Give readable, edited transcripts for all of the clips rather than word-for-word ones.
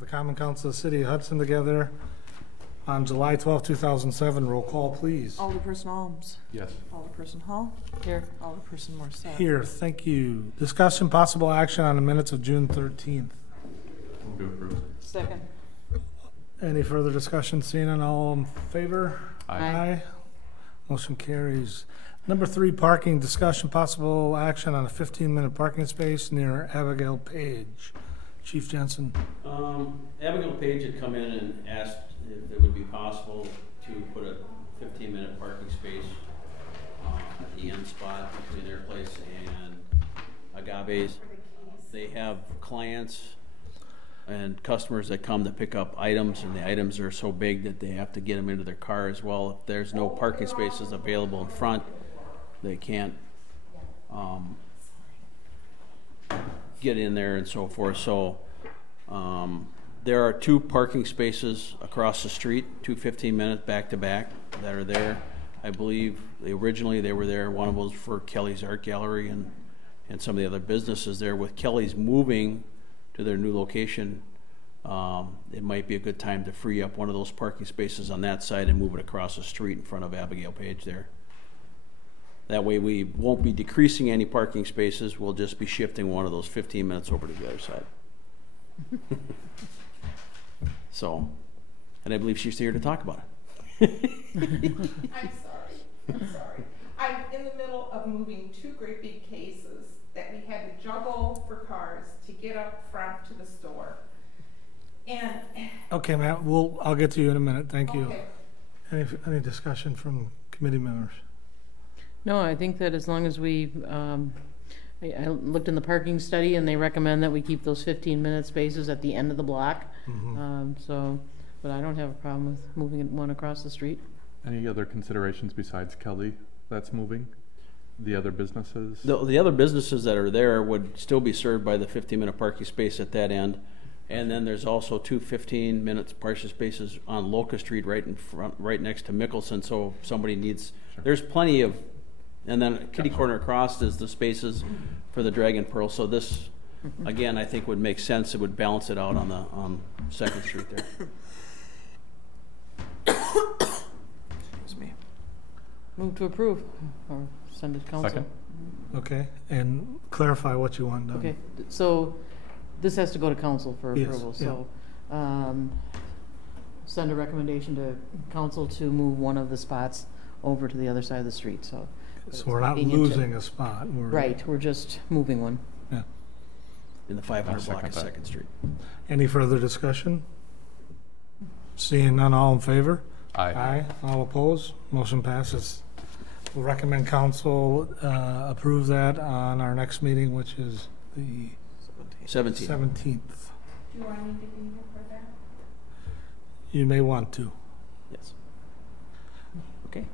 the Common Council of the City of Hudson together on July 12, 2007. Roll call, please. Alderperson Alms. Yes. Alderperson Hall. Here. Alderperson Morissette. Here, thank you. Discussion possible action on the minutes of June 13th. Move to approve. Second. Any further discussion? Seeing none, all in favor? Aye. Motion carries. Number 3, parking. Discussion possible action on a 15-minute parking space near Abigail Page. Chief Jensen. Abigail Page had come in and asked if it would be possible to put a 15-minute parking space at the end spot between their place and Agave's. They have clients and customers that come to pick up items, and the items are so big that they have to get them into their car as well. If there's no parking spaces available in front, they can't get in there and so forth. So there are 2 parking spaces across the street, 2 15-minute back-to-back that are there. I believe originally they were there. One of them was for Kelly's Art Gallery and some of the other businesses there. With Kelly's moving to their new location, it might be a good time to free up one of those parking spaces on that side and move it across the street in front of Abigail Page there. That way we won't be decreasing any parking spaces, we'll just be shifting one of those 15 minutes over to the other side. So, and I believe she's here to talk about it. I'm sorry. I'm in the middle of moving 2 great big cases that we had to juggle for cars to get up front to the store. And Okay, Matt, I'll get to you in a minute. Thank you. okay. Any discussion from committee members? No, I think that as long as we, I looked in the parking study and they recommend that we keep those 15-minute spaces at the end of the block. But I don't have a problem with moving one across the street. Any other considerations besides Kelly that's moving? The other businesses? The other businesses that are there would still be served by the 15-minute parking space at that end. And then there's also 2 15-minute parking spaces on Locust Street right in front, right next to Mickelson. So if somebody needs, there's plenty of, and then kitty corner across is the spaces for the Dragon Pearl. So this, again, I think would make sense. It would balance it out on 2nd Street there. Excuse me. Move to approve or send it to council. Second. Okay, and clarify what you want done. Okay, so this has to go to council for Yes, approval. yeah. So send a recommendation to council to move one of the spots over to the other side of the street. So we're not losing a spot. Right, we're just moving one. Yeah. In the 500 block of 2nd Street. Any further discussion? Seeing none, all in favor? Aye. Aye. All opposed? Motion passes. We'll recommend council approve that on our next meeting, which is the 17th. 17th. Do I need to be here for that? You may want to. Yes. Okay.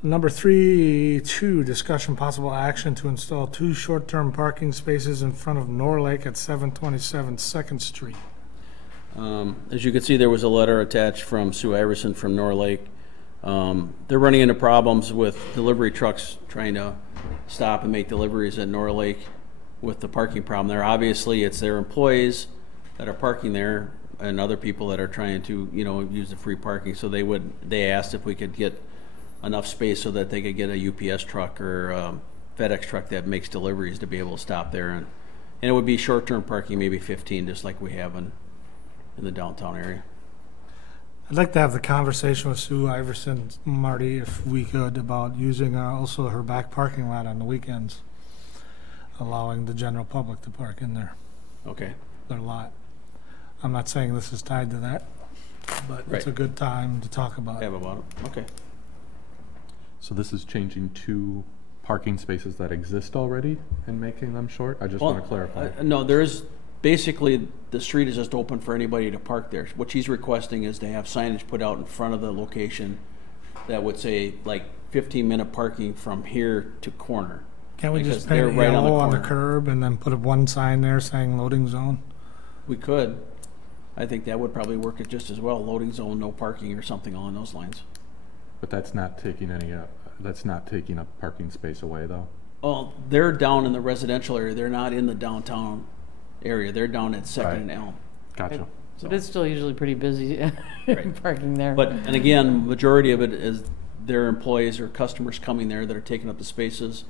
Number 3.2, discussion possible action to install 2 short-term parking spaces in front of Norlake at 727 2nd Street. As you can see, there was a letter attached from Sue Iverson from Norlake. They're running into problems with delivery trucks trying to stop and make deliveries at Norlake with the parking problem there. Obviously, it's their employees that are parking there and other people that are trying to, use the free parking. So they asked if we could get enough space so that they could get a UPS truck or FedEx truck that makes deliveries to be able to stop there. And it would be short-term parking, maybe 15, just like we have in the downtown area. I'd like to have the conversation with Sue Iverson, Marty, if we could, about using also her back parking lot on the weekends, allowing the general public to park in there. Okay. Their lot. I'm not saying this is tied to that, but Right. it's a good time to talk about it. Have about it. Okay. So this is changing 2 parking spaces that exist already and making them short? I just want to clarify. No, there is, basically, the street is just open for anybody to park there. What she's requesting is to have signage put out in front of the location that would say, like, 15-minute parking from here to corner. Can't we Because just they're paint right on the yellow on the corner. curb and then put one sign there saying loading zone? We could. I think that would probably work it just as well. Loading zone, no parking, or something along those lines. But that's not taking a parking space away, though? Oh, they're down in the residential area. They're not in the downtown area. They're down at 2nd and Elm. Gotcha. But it's still usually pretty busy Right. parking there. But, and again, majority of it is their employees or customers coming there that are taking up the spaces.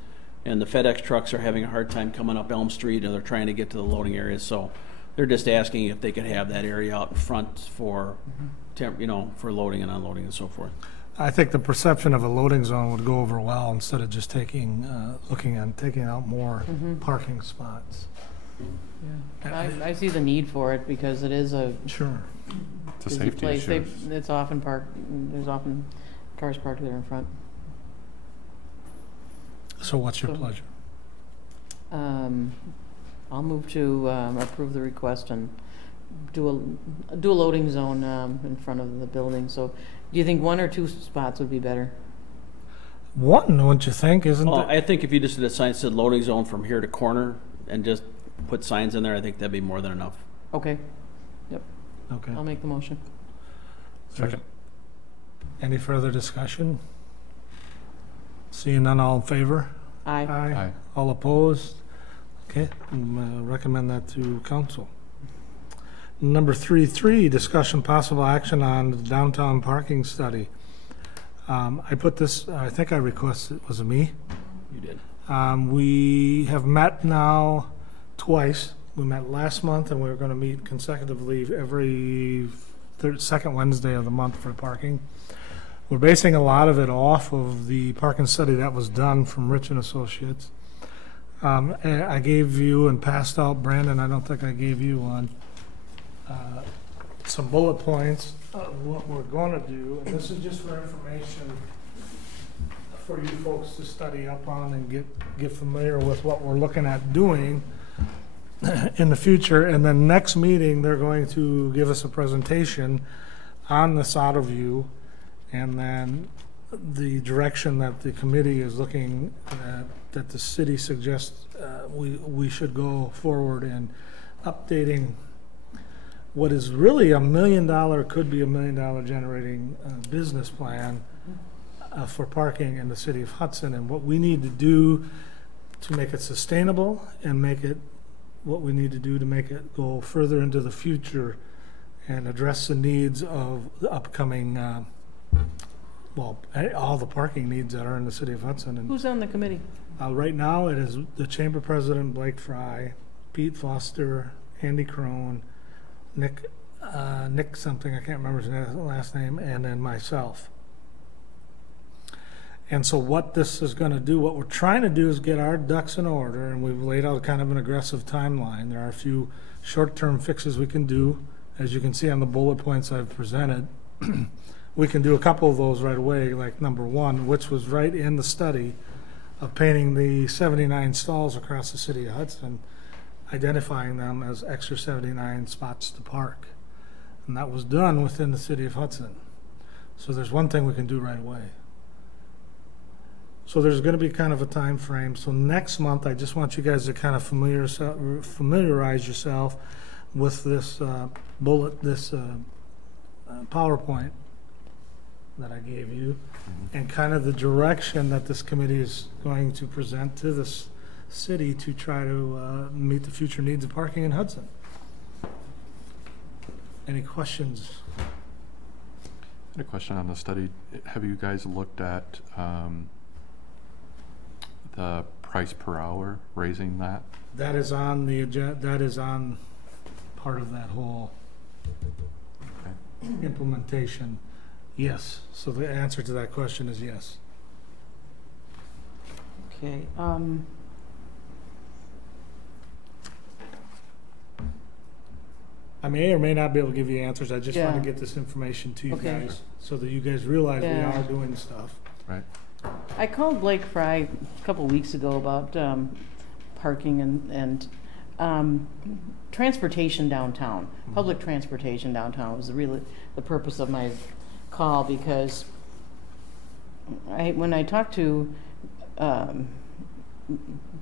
And the FedEx trucks are having a hard time coming up Elm Street, and they're trying to get to the loading areas. So they're just asking if they could have that area out in front for, for loading and unloading and so forth. I think the perception of a loading zone would go over well instead of just taking out more parking spots. Yeah. I see the need for it because it is a Sure. It's a busy safety place. issue. It's often parked, there's often cars parked there in front. So what's your So- pleasure? I'll move to approve the request and do a loading zone in front of the building. So do you think 1 or 2 spots would be better? One, don't you think, isn't Well, it? I think if you just did a sign that said loading zone from here to corner and just put signs in there, I think that'd be more than enough. Okay, Okay. I'll make the motion. Second. Any further discussion? Seeing none, all in favor? Aye. Aye. All opposed? Okay, recommend that to council. Number 3.3, discussion possible action on the downtown parking study. I put this, I think I requested, was it me? You did. We have met now twice. We met last month, and we're going to meet consecutively every second Wednesday of the month for parking. We're basing a lot of it off of the parking study that was done from Rich and Associates. I gave you and passed out, Brandon, I don't think I gave you one, some bullet points of what we're going to do. And this is just for information for you folks to study up on and get familiar with what we're looking at doing in the future. And then next meeting, they're going to give us a presentation on this auto view, and then the direction that the committee is looking at, that the city suggests we should go forward in updating what is really $1 million, could be $1 million generating business plan for parking in the city of Hudson, and what we need to do to make it sustainable and make it what we need to do to make it go further into the future and address the needs of the upcoming, all the parking needs that are in the city of Hudson. And Who's on the committee? right now, it is the chamber president, Blake Fry, Pete Foster, Andy Crone, Nick something, I can't remember his last name, and then myself. And so what this is going to do, what we're trying to do is get our ducks in order, and we've laid out kind of an aggressive timeline. There are a few short-term fixes we can do. As you can see on the bullet points I've presented, we can do a couple of those right away, like number 1, which was right in the study of painting the 79 stalls across the city of Hudson, identifying them as extra 79 spots to park. And that was done within the city of Hudson. So there's one thing we can do right away. So there's going to be kind of a time frame. So next month, I just want you guys to kind of familiarize yourself with this PowerPoint that I gave you, and kind of the direction that this committee is going to present to this city to try to meet the future needs of parking in Hudson. Any questions? I had a question on the study. Have you guys looked at the price per hour, raising that? That is on the agenda. That is on part of that whole implementation. Yes. So the answer to that question is yes. Okay, I may or may not be able to give you answers. I just want Yeah. to get this information to you Okay. guys so that you guys realize Yeah. we are doing stuff. Right. I called Blake Fry a couple weeks ago about parking and transportation downtown. Public transportation downtown was really the purpose of my call, because when I talked to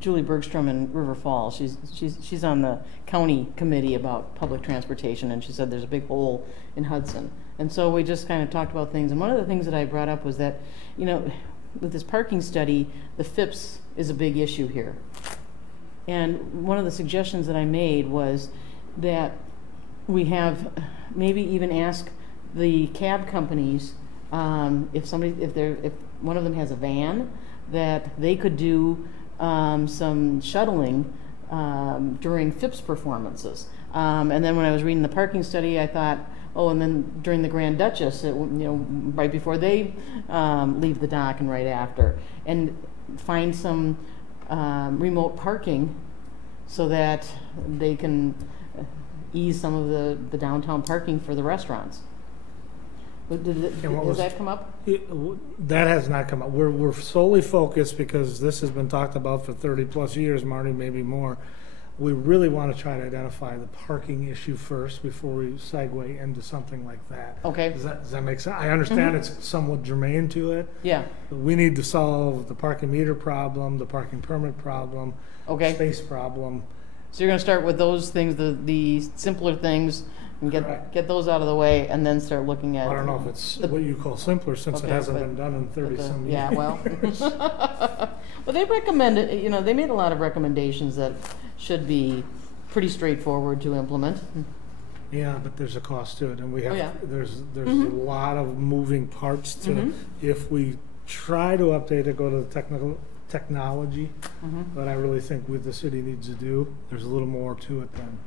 Julie Bergstrom in River Falls, she's on the county committee about public transportation, and she said there's a big hole in Hudson. And so we just kind of talked about things, and one of the things that I brought up was that, with this parking study, the FIPS is a big issue here. And one of the suggestions that I made was that we have, maybe even ask the cab companies, if one of them has a van, that they could do some shuttling during Phipps performances. And then when I was reading the parking study, I thought, oh, and then during the Grand Duchess, right before they leave the dock and right after, and find some remote parking so that they can ease some of the downtown parking for the restaurants. Has that come up? That has not come up. We're solely focused, because this has been talked about for 30+ years, Marty, maybe more. We really want to try to identify the parking issue first before we segue into something like that. Okay. Does that make sense? I understand it's somewhat germane to it. Yeah. But we need to solve the parking meter problem, the parking permit problem, Okay. space problem. So you're going to start with those things, the simpler things, and Correct. get those out of the way, and then start looking at. I don't know if it's what you call simpler, since it Okay, hasn't but- been done in 30-some years. Yeah, well. Well, they recommended, they made a lot of recommendations that should be pretty straightforward to implement. Yeah, but there's a cost to it, and we have, Oh, yeah. there's a lot of moving parts to, if we try to update it, go to the technology, but I really think what the city needs to do, there's a little more to it than,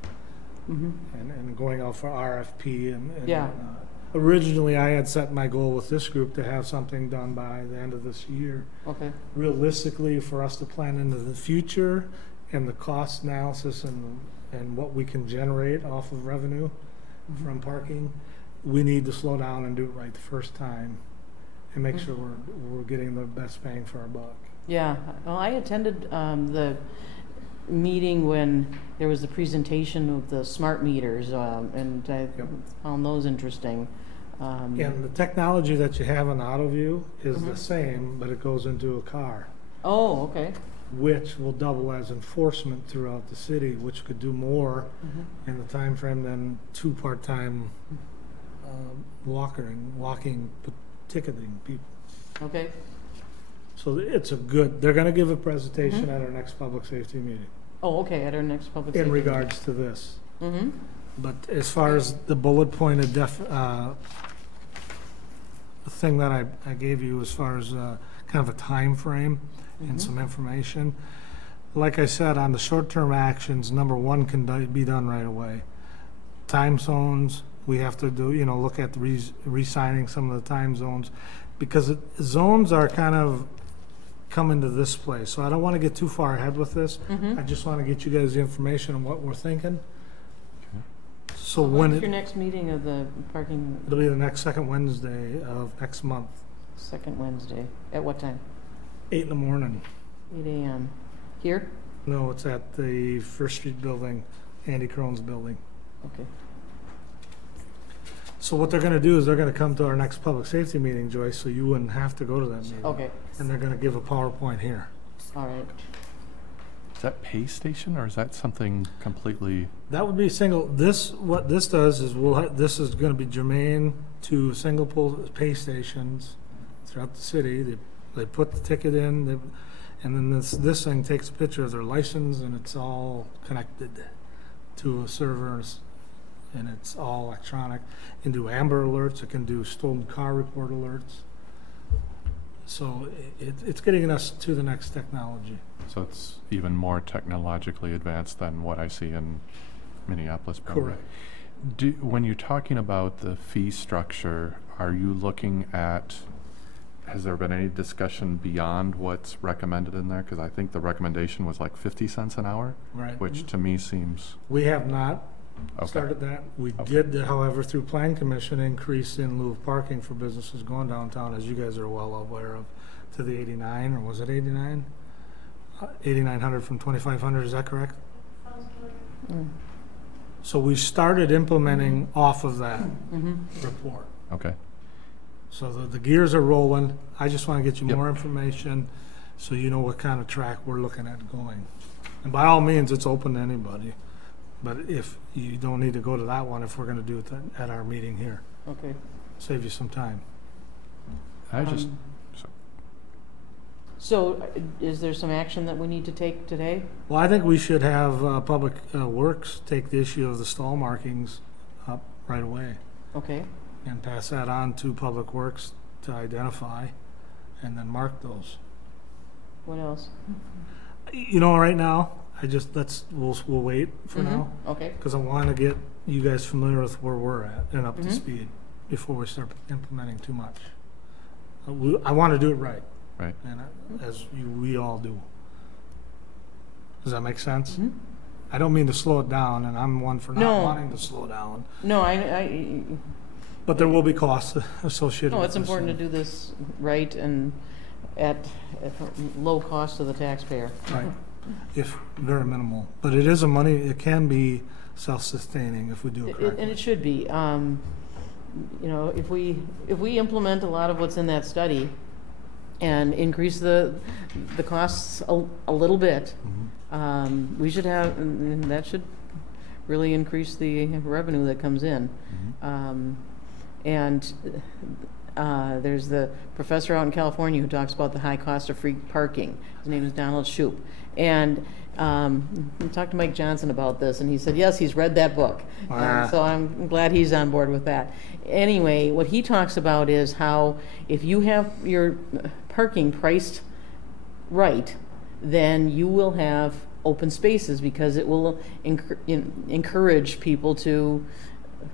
and going out for RFP and Yeah. whatnot. Originally, I had set my goal with this group to have something done by the end of this year. Okay. Realistically, for us to plan into the future and the cost analysis and what we can generate off of revenue from parking, we need to slow down and do it right the first time and make sure we're getting the best bang for our buck. Yeah, well, I attended the meeting when there was the presentation of the smart meters, and I found those interesting. And the technology that you have in AutoView is the same, but it goes into a car, Oh, okay. which will double as enforcement throughout the city, which could do more in the time frame than 2 part-time walking ticketing people. Okay. So it's they're going to give a presentation at our next public safety meeting Oh, okay, at our next public in safety. regards to this. Mm-hmm. But as far as the bullet pointed thing that I gave you as far as kind of a time frame and some information, like I said, on the short-term actions, number 1 can be done right away. Time zones, we have to do, look at re-signing some of the time zones, because zones are kind of come into this place. So I don't want to get too far ahead with this. I just want to get you guys the information on what we're thinking. So When's your next meeting of the parking? It'll be the second Wednesday of next month, Second Wednesday. At what time? 8 in the morning. 8 a.m. Here? No, it's at the First Street building, Andy Crone's building. Okay. So what they're going to do is they're going to come to our next public safety meeting, Joyce, so you wouldn't have to go to that meeting. Okay. And they're going to give a PowerPoint here. All right. Is that pay station, or is that something completely? That would be single. What this does is this is going to be germane to single pole pay stations throughout the city. They put the ticket in, and then this thing takes a picture of their license, and it's all connected to a server, and it's all electronic. It can do Amber alerts. It can do stolen car report alerts. So it's getting us to the next technology. So it's even more technologically advanced than what I see in Minneapolis, probably. Correct. When you're talking about the fee structure, are you looking at, has there been any discussion beyond what's recommended in there? Because I think the recommendation was like 50 cents an hour, Right. which to me seems, We have not okay. started that. We Okay. did, however, through Plan Commission, increase in lieu of parking for businesses going downtown, as you guys are well aware of, to the 89, or was it 89? 8,900 from 2,500, is that correct? So we started implementing off of that report. Okay. So the gears are rolling. I just want to get you Yep. more information so you know what kind of track we're looking at going. And by all means, it's open to anybody. But if you don't need to go to that one, if we're going to do it at our meeting here, Okay. save you some time. I just, So is there some action that we need to take today? Well, I think we should have Public Works take the issue of the stall markings right away Okay, and pass that on to Public Works to identify and then mark those. what else? You know, right now, we'll wait for Mhm. now, Okay, because I want to get you guys familiar with where we're at and up to Mhm. speed before we start implementing too much. I want to do it right, Right. and we all do. Does that make sense? Mhm. I don't mean to slow it down, and I'm one for not No. wanting to slow down, no, but there will be costs associated no, with it's this, important to and- do this right and at low cost to the taxpayer. Right, if very minimal, but it is it can be self-sustaining if we do it And correctly. it should be. You know, if we implement a lot of what's in that study and increase the costs a little bit, Mhm. we should have, and that should really increase the revenue that comes in. And there's the professor out in California who talks about the high cost of free parking. His name is Donald Shoup. And we talked to Mike Johnson about this, and he said, yes, he's read that book. So I'm glad he's on board with that. Anyway, what he talks about is how if you have your parking priced right, then you will have open spaces because it will encourage people to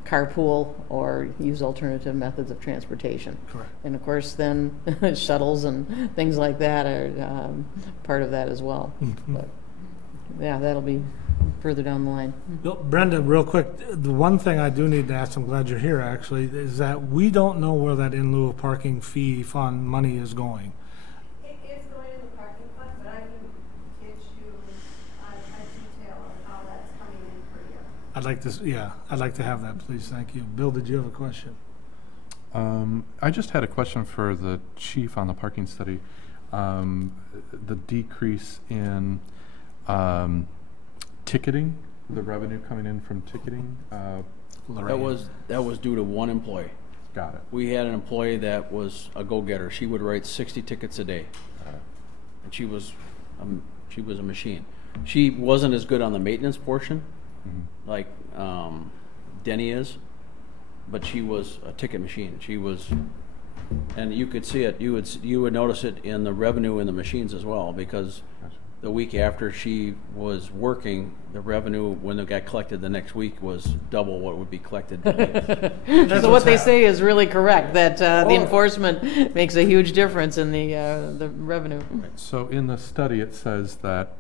carpool or use alternative methods of transportation. Correct. And of course, then shuttles and things like that are part of that as well. Mhm. But yeah, that'll be further down the line. Brenda, real quick, the one thing I do need to ask, I'm glad you're here actually, is that we don't know where that in lieu of parking fee fund money is going. It is going in the parking fund, but I can get you a detail on how that's coming in per year. I'd like to have that, please, thank you. Bill, did you have a question? I just had a question for the chief on the parking study. The decrease in ticketing, the revenue coming in from ticketing. That was due to one employee. Got it. We had an employee that was a go-getter. She would write 60 tickets a day, and she was a machine. She wasn't as good on the maintenance portion, like Denny is, but she was a ticket machine. She was, and you could see it. You would notice it in the revenue in the machines as well, because Gotcha. the week after she was working, the revenue when it got collected the next week was double what would be collected. So what they say is really correct, that the enforcement makes a huge difference in the revenue. So in the study, it says that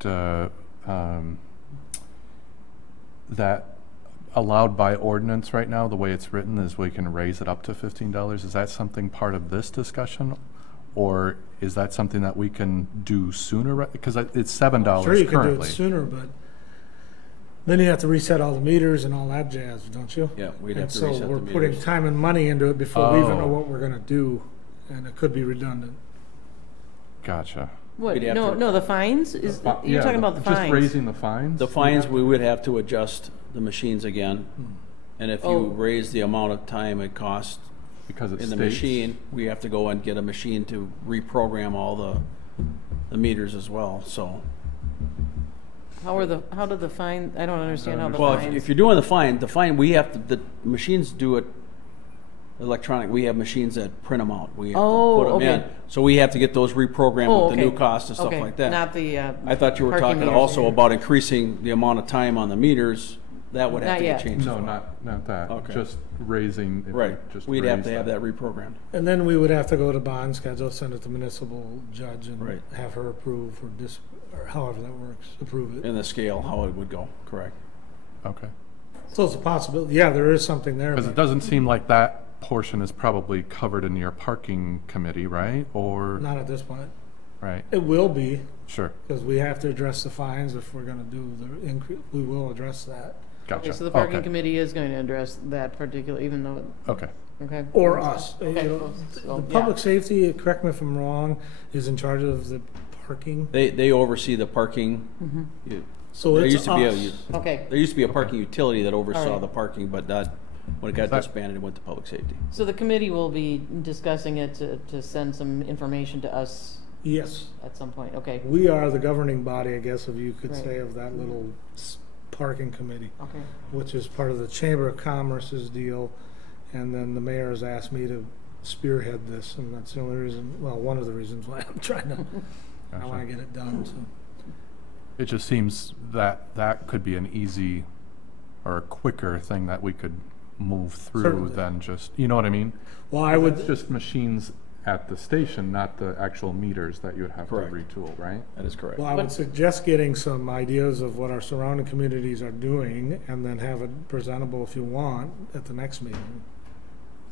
that allowed by ordinance right now, the way it's written is we can raise it up to $15. Is that something part of this discussion? Or is that something that we can do sooner? Because it's $7 Sure, you can do currently. it sooner, but then you have to reset all the meters and all that jazz, don't you? Yeah, we'd have And to so reset we're the putting meters. time and money into it before we even know Oh. what we're gonna do, and it could be redundant. Gotcha. What, We'd have no, to- no, the fines? You're Yeah, talking about the just fines? raising the fines? The fines, we would have to adjust the machines again, Hmm. and if Oh. you raise the amount of time it costs Because it's in the machine, we have to go and get a machine to reprogram all the meters as well, so. How do the fine, I don't understand how the Well, fines. if you're doing the fine, we have to, the machines do it electronic. We have machines that print them out. We have Oh, to put them in. okay. So we have to get those reprogrammed Oh, with the new okay. costs and stuff Okay, like that. not the I thought you were parking talking meters. also about increasing the amount of time on the meters. That would have Not to yet. get changed. No, as well. not that. Okay. Just raising. if we Right. just We'd have raise to have that reprogrammed. And then we would have to go to bond schedule, send it to municipal judge and Right. have her approve or however that works, approve it. In the scale, how it would go, correct. Okay. So it's a possibility, yeah, there is something there. Because it but- doesn't seem like that portion is probably covered in your parking committee, right? Or, Not at this point. right? It will be, Sure. because we have to address the fines if we're gonna do the increase, we will address that. Gotcha. Okay, so the parking Okay. committee is going to address that particular, even though, Okay. okay. Or us. You Okay, know, so, The yeah. public safety, correct me if I'm wrong, is in charge of the parking. They oversee the parking. You- So There it's used to be us. Okay, There used to be a parking utility that oversaw Alright. the parking, but that, when it got That- disbanded, it went to public safety. so the committee will be discussing it to send some information to us Yes, at some point, okay. we are the governing body, I guess, if you could Right. say, of that little parking committee, Okay. which is part of the Chamber of Commerce's deal. And then the mayor has asked me to spearhead this, and that's the only reason, well, one of the reasons why I'm trying to, I Gotcha. want to get it done, so. It just seems that that could be an easy or a quicker thing that we could move through Certainly. than just, you know what I mean? Well, I It's would, just machines at the station, not the actual meters that you would have Correct. to retool, right? That is correct. well, I would suggest getting some ideas of what our surrounding communities are doing, and then have it presentable if you want at the next meeting.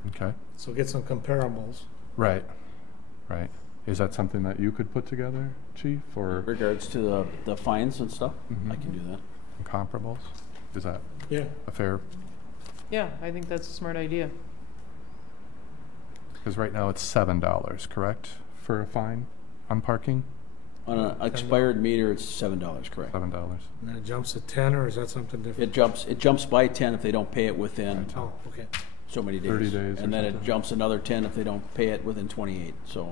Okay. So get some comparables. Right, right. Is that something that you could put together, Chief, or In regards to the fines and stuff, Mhm. I can do that. comparables? Is that Yeah. a fair, Yeah, I think that's a smart idea. because right now it's $7, correct, for a fine on parking? On an expired meter, it's $7, correct? $7. And then it jumps to 10, or is that something different? It jumps by 10 if they don't pay it within Oh, okay. so many days. 30 days or And then it something. jumps another 10 if they don't pay it within 28, so.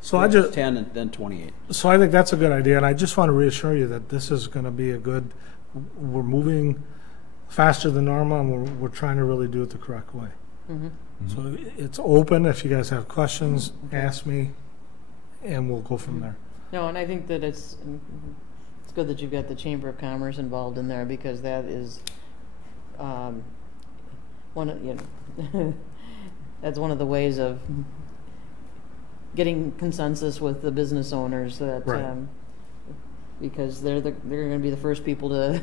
So I just, 10 and then 28. so I think that's a good idea, and I just want to reassure you that this is going to be a good, we're moving faster than normal, and we're trying to really do it the correct way. Mhm. So it's open. If you guys have questions, ask me, and we'll go from there. No, and I think that it's good that you've got the Chamber of Commerce involved in there, because that is, one of, you know, that's one of the ways of getting consensus with the business owners that, Right. because they're gonna be the first people to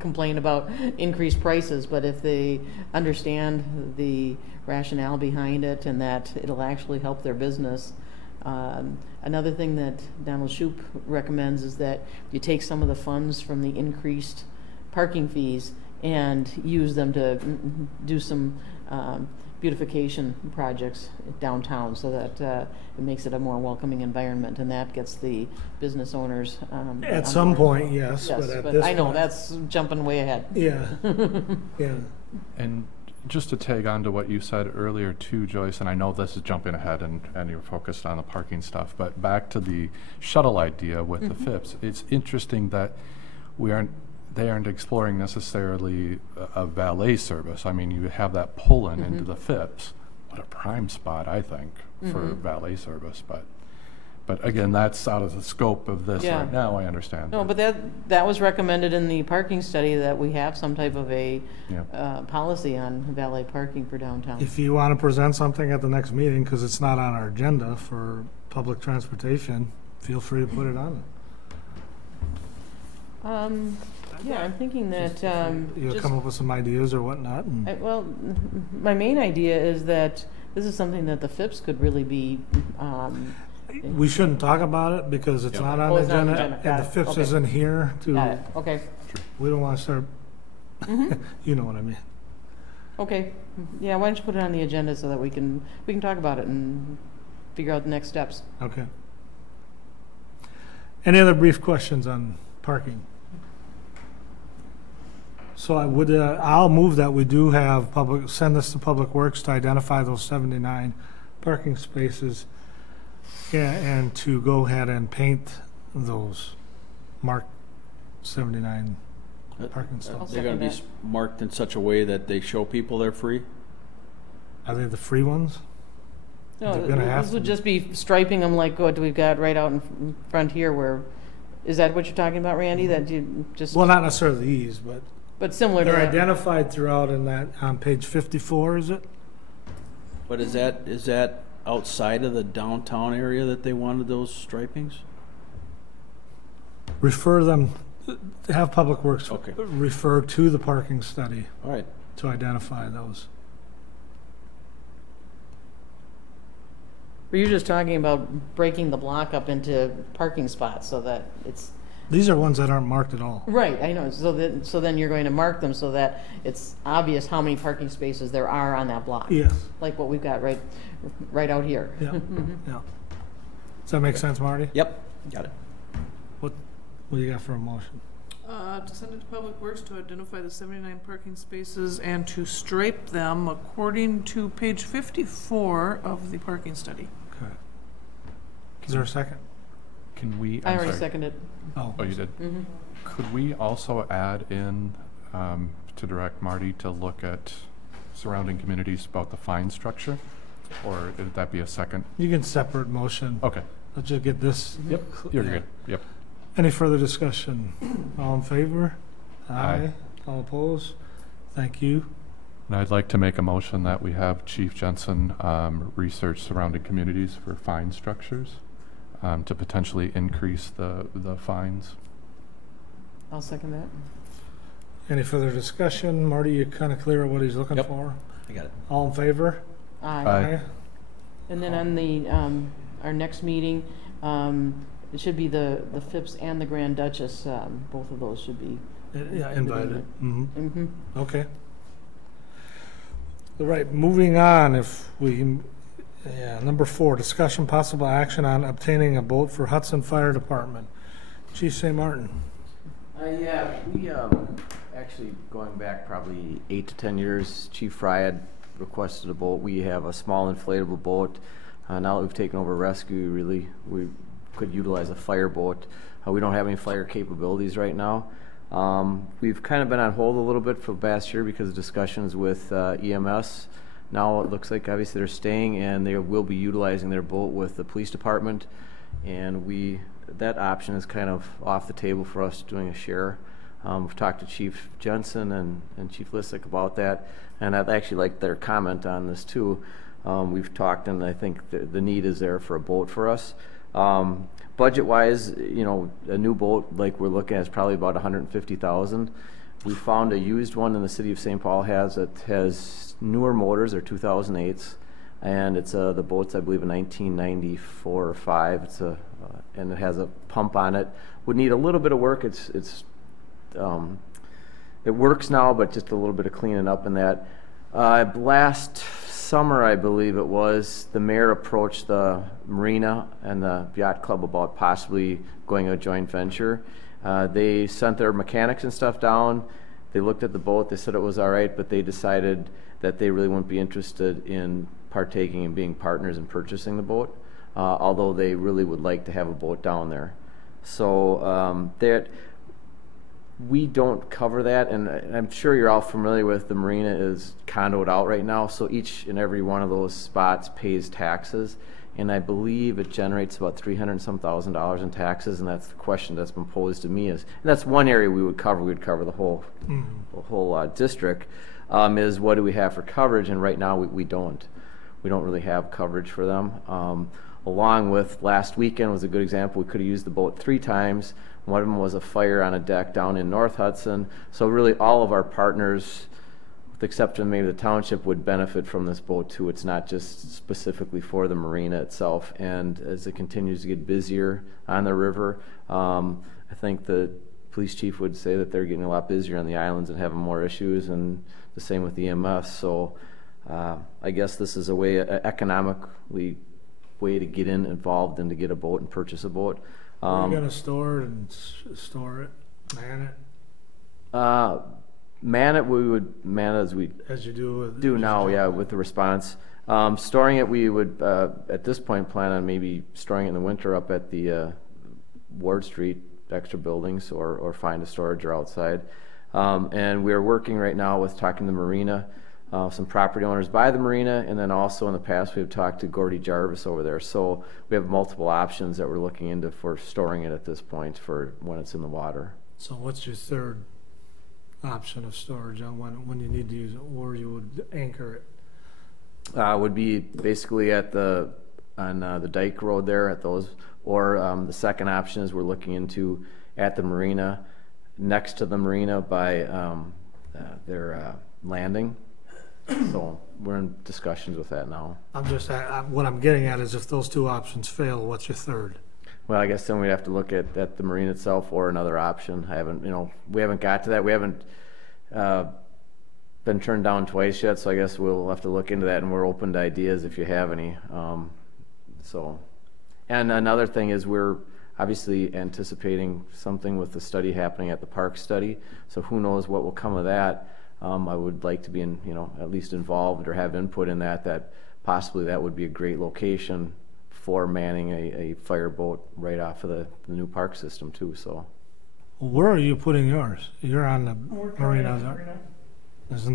complain about increased prices, but if they understand the rationale behind it and that it'll actually help their business. Another thing that Donald Shoup recommends is that you take some of the funds from the increased parking fees and use them to do some beautification projects downtown, so that it makes it a more welcoming environment, and that gets the business owners. At some point, yes, Yes, but at but this I know point- that's jumping way ahead. Yeah, yeah. And just to tag on to what you said earlier too, Joyce, and I know this is jumping ahead and you're focused on the parking stuff, but back to the shuttle idea with the FIPS, it's interesting that they aren't exploring necessarily a valet service. I mean, you have that pull-in into the FIPS. What a prime spot, I think, for valet service, but again, that's out of the scope of this Yeah. right now, I understand. No, but that was recommended in the parking study, that we have some type of a Yeah. policy on valet parking for downtown. If you want to present something at the next meeting, because it's not on our agenda for public transportation, feel free to put it on. Yeah, I'm thinking that, You'll just, come up with some ideas or whatnot, and well, my main idea is that this is something that the FIPS could really be, we shouldn't talk about it because it's Yep. not on Oh, the it's not on the agenda, agenda. and the Got it. FIPS Okay. isn't here got to, it, okay, we don't want to start, you know what I mean. okay. Yeah, why don't you put it on the agenda so that we can talk about it and figure out the next steps. Okay. Any other brief questions on parking? So I would, I'll move that we do have send this to Public Works to identify those 79 parking spaces, and to go ahead and paint those marked 79 parking stalls. They're going to be marked in such a way that they show people they're free? Are they the free ones? No, They're gonna have this would to. just be striping them like what we've got right out in front here where, is that what you're talking about, Randy? That you just, Well, not necessarily these, but similar to they're that? identified throughout in that, on page 54, is it? But is that outside of the downtown area that they wanted those stripings? Refer them, have Public Works Okay. refer to the parking study All right. to identify those. Were you just talking about breaking the block up into parking spots so that it's, These are ones that aren't marked at all. right, I know, so then you're going to mark them so that it's obvious how many parking spaces there are on that block? Yes, Like what we've got right out here. yeah, yeah. Does that make sense, Marty? Yep, got it. What do you got for a motion? To send it to Public Works to identify the 79 parking spaces and to stripe them according to page 54 of the parking study. Okay. Is there a second? Can we, I I'm already sorry. seconded. Oh, Oh, you did? Mhm. Could we also add in, to direct Marty to look at surrounding communities about the fine structure? Or would that be a second? you can separate motion. Okay, Let's just get this. yep, you're Yeah. good, yep. Any further discussion? All in favor? Aye. All opposed? Thank you. And I'd like to make a motion that we have Chief Jensen research surrounding communities for fine structures to potentially increase the fines. I'll second that. Any further discussion? Marty, you kind of clear what he's looking Yep. for? I got it. All in favor? Aye. And then on the, our next meeting, it should be the Phipps and the Grand Duchess, both of those should be. Yeah, invited. Mm-hmm. Mm-hmm. Okay. All right, moving on, if we can, number 4, discussion possible action on obtaining a boat for Hudson Fire Department. Chief St. Martin. Yeah, we actually going back probably 8 to 10 years, Chief Fry had requested a boat. We have a small inflatable boat. Now that we've taken over rescue, really, we could utilize a fire boat. We don't have any fire capabilities right now. We've kind of been on hold a little bit for the past year because of discussions with EMS. Now it looks like obviously they're staying and they will be utilizing their boat with the police department. And that option is kind of off the table for us doing a share. We've talked to Chief Jensen and Chief Lissick about that, and I'd actually like their comment on this too. We've talked, and I think the need is there for a boat for us. Budget-wise, a new boat like we're looking at is probably about $150,000. We found a used one in the city of St. Paul has newer motors. They're 2008s, and it's the boat's I believe a 1994 or 5. And it has a pump on it. Would need a little bit of work. It works now, but just a little bit of cleaning up in that. Last summer, I believe it was, the mayor approached the marina and the yacht club about possibly going a joint venture. They sent their mechanics and stuff down. They looked at the boat. They said it was all right, but they decided that they really wouldn't be interested in partaking and being partners in purchasing the boat, although they really would like to have a boat down there. So we don't cover that, and I'm sure you're all familiar with the marina is condoed out right now, so each and every one of those spots pays taxes, and I believe it generates about $300,000 in taxes, and that's the question that's been posed to me and that's one area we would cover. We would cover the whole district. Is what do we have for coverage? And right now we don't really have coverage for them. Along with last weekend was a good example. We could have used the boat 3 times. One of them was a fire on a deck down in North Hudson. So really all of our partners, with the exception of maybe the township, would benefit from this boat too. It's not just specifically for the marina itself. And as it continues to get busier on the river, I think the police chief would say that they're getting a lot busier on the islands and having more issues, and the same with EMS. So I guess this is a way, economically way to get involved and to get a boat and purchase a boat. We're going to store it and store it, man it? Man it, we would man it as you do now, yeah, with the response. Storing it, we would, at this point, plan on maybe storing it in the winter up at the Ward Street extra buildings or find a storage or outside. And we're working right now with talking to the marina, some property owners by the marina, and then also in the past we've talked to Gordy Jarvis over there. So we have multiple options that we're looking into for storing it at this point for when it's in the water. So what's your third option of storage on when you need to use it, or you would anchor it? Would be basically on the Dyke Road there at those, or the second option is we're looking into at the marina, next to the marina by their landing. So we're in discussions with that now. What I'm getting at is if those 2 options fail, what's your third? Well, I guess then we'd have to look at the marina itself or another option. We haven't got to that. We haven't been turned down twice yet, so I guess we'll have to look into that, and we're open to ideas if you have any. And another thing is we're obviously anticipating something with the study happening at the park study, so who knows what will come of that. I would like to be at least involved or have input in that possibly that would be a great location for manning a fireboat right off of the new park system too, so. Where are you putting yours? You're on the marina. Marina. Is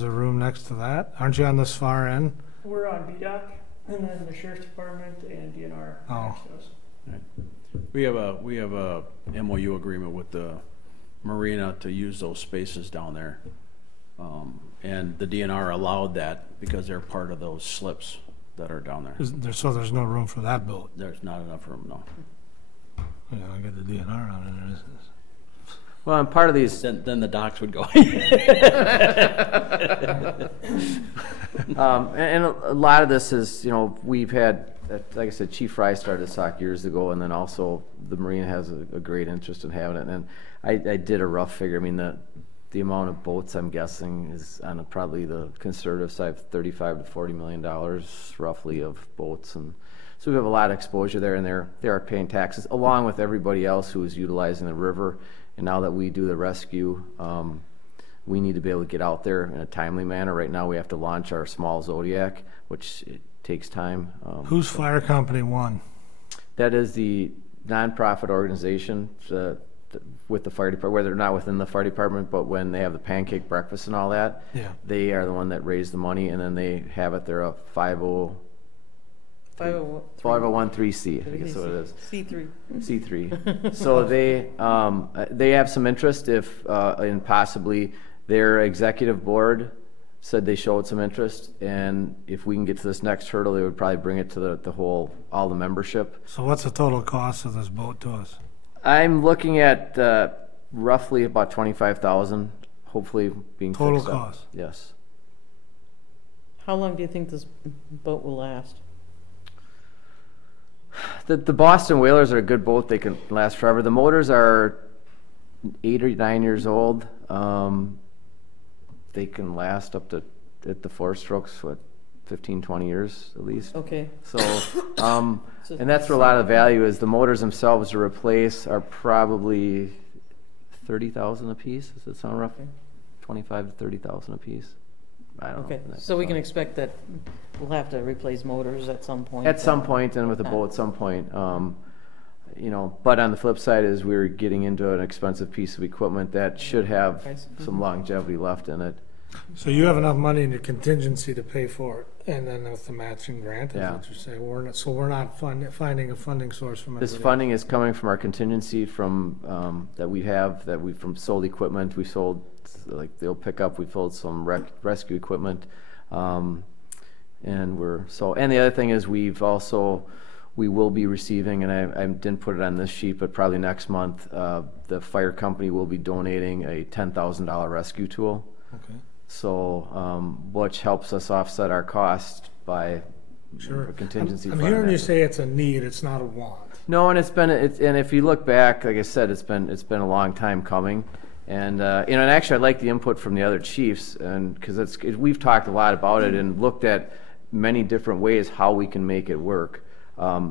there room next to that? Aren't you on this far end? We're on BDOC, and then the sheriff's department and DNR next to us. We have a MOU agreement with the marina to use those spaces down there. And the DNR allowed that because they're part of those slips that are down there. So there's no room for that boat? There's not enough room, no. Yeah, I'll get the DNR on it. Well, and part of these, Then the docks would go. and a lot of this is, you know, we've had, like I said, Chief Fry started this talk years ago, and then also the Marina has a great interest in having it. And I did a rough figure. I mean, the amount of boats I'm guessing is on probably the conservative side, $35 to $40 million roughly of boats, and so we have a lot of exposure there, and they are paying taxes along with everybody else who is utilizing the river. And now that we do the rescue, we need to be able to get out there in a timely manner. Right now, we have to launch our small Zodiac, which it takes time. Whose fire company won? That is the nonprofit organization with the fire department, where they're not within the fire department, but when they have the pancake breakfast and all that, Yeah. they are the one that raised the money, and then they have it. They're a 501(c), I guess what it is. C3. C3. So they have some interest in possibly their executive board said they showed some interest, and if we can get to this next hurdle, they would probably bring it to all the membership. So what's the total cost of this boat to us? I'm looking at roughly about $25,000, hopefully being Total fixed up. cost? Yes. How long do you think this boat will last? The Boston Whalers are a good boat. They can last forever. The motors are 8 or 9 years old. They can last up to, at the 4 strokes, 15, 20 years at least. Okay. So, and that's where a lot of the value is. The motors themselves to replace are probably $30,000 a piece. Does that sound rough? Okay. 25 to $30,000 a piece. I don't Okay, know. so we can expect that we'll have to replace motors at some point. At some point, and with the boat at some point. You know, but on the flip side is we're getting into an expensive piece of equipment that should have some longevity left in it. So you have enough money in your contingency to pay for it, and then with the matching grant, is Yeah. what you're saying? We're not finding a funding source from This everybody funding is coming from our contingency from that we have, that we from sold equipment. We sold, like they'll pick up, we sold some rescue equipment. And the other thing is we will be receiving, and I didn't put it on this sheet, but probably next month, the fire company will be donating a $10,000 rescue tool. Okay. So, which helps us offset our cost by Sure. a contingency I'm fund. hearing you say it's a need, it's not a want. No, and and if you look back, like I said, it's been a long time coming. And and actually, I like the input from the other chiefs, and because we've talked a lot about it and looked at many different ways how we can make it work.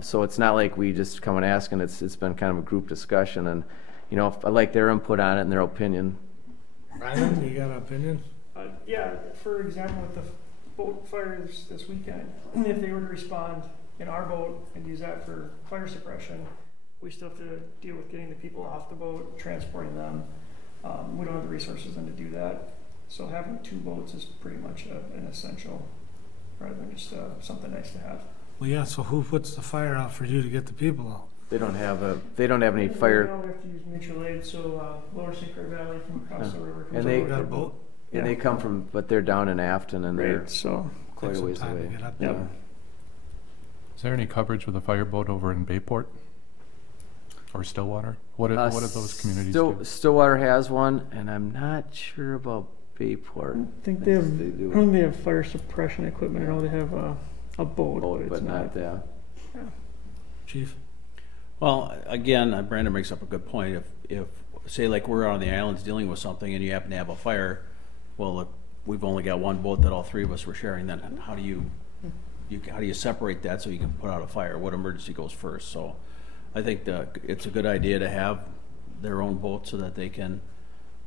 So it's not like we just come and ask, and it's been kind of a group discussion, and I like their input on it and their opinion. Ryan, you got an opinion? Yeah, for example, with the boat fires this weekend, if they were to respond in our boat and use that for fire suppression, we still have to deal with getting the people off the boat, transporting them. We don't have the resources then to do that. So having 2 boats is pretty much an essential, rather than just something nice to have. Well, yeah, so who puts the fire out for you to get the people out? They don't have any fire. Now we have to use mutual aid, so Lower St. Croix Valley from across the river comes And they over. Got a boat? And they come from, but they're down in Afton, and they're Right, so quite Takes a some ways time to away. get up Yeah. there. Is there any coverage with a fireboat over in Bayport or Stillwater? What do those communities do? Stillwater has one, and I'm not sure about Bayport. I think they have. They do. I don't think they have fire suppression equipment. I know they have a boat, But it's not not. Chief? Well, again, Brandon makes up a good point. If say like we're on the islands dealing with something and you happen to have a fire, well, if we've only got one boat that all 3 of us were sharing, then how do you separate that so you can put out a fire? What emergency goes first? So I think it's a good idea to have their own boat so that they can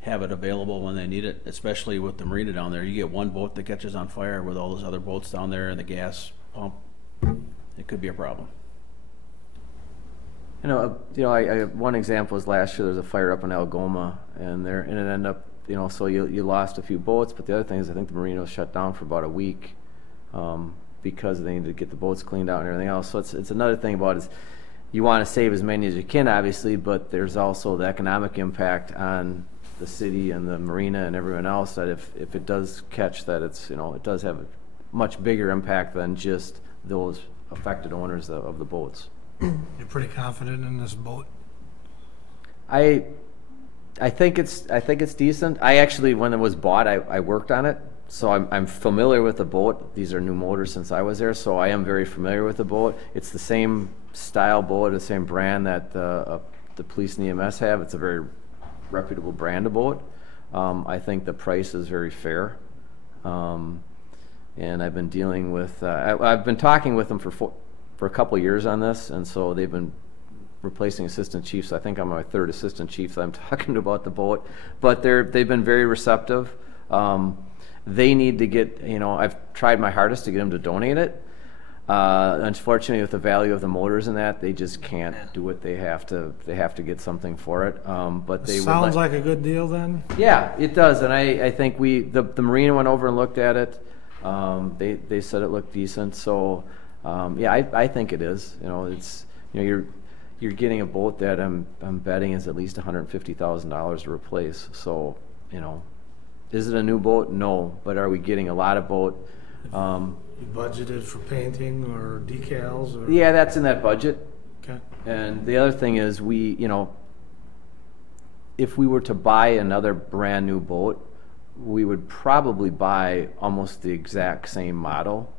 have it available when they need it, especially with the marina down there. You get one boat that catches on fire with all those other boats down there and the gas pump, it could be a problem. One example was last year. There was a fire up in Algoma, and it ended up, so you lost a few boats. But the other thing is, I think the marina was shut down for about a week because they needed to get the boats cleaned out and everything else. So it's another thing about it is you want to save as many as you can, obviously, but there's also the economic impact on the city and the marina and everyone else that if it does catch that, it does have a much bigger impact than just those affected owners of the boats. You're pretty confident in this boat? I think it's decent. I actually, when it was bought, I worked on it, so I'm familiar with the boat. These are new motors since I was there, so I am very familiar with the boat. It's the same style boat, the same brand that the police and EMS have. It's a very reputable brand of boat. I think the price is very fair, and I've been dealing with. I've been talking with them for a couple of years on this, and so they've been replacing assistant chiefs. I think I'm my third assistant chief that I'm talking to about the boat, but they've been very receptive. They need to get, I've tried my hardest to get them to donate it. Unfortunately, with the value of the motors and that, they just can't do what they have to. They have to get something for it. But they sounds like a good deal then. Yeah, it does, and I think the marina went over and looked at it. They said it looked decent, so. I think it is. You're getting a boat that I'm betting is at least $150,000 to replace. So, is it a new boat? No, but are we getting a lot of boat? You budgeted for painting or decals? Or? Yeah, that's in that budget. Okay. And the other thing is if we were to buy another brand new boat, we would probably buy almost the exact same model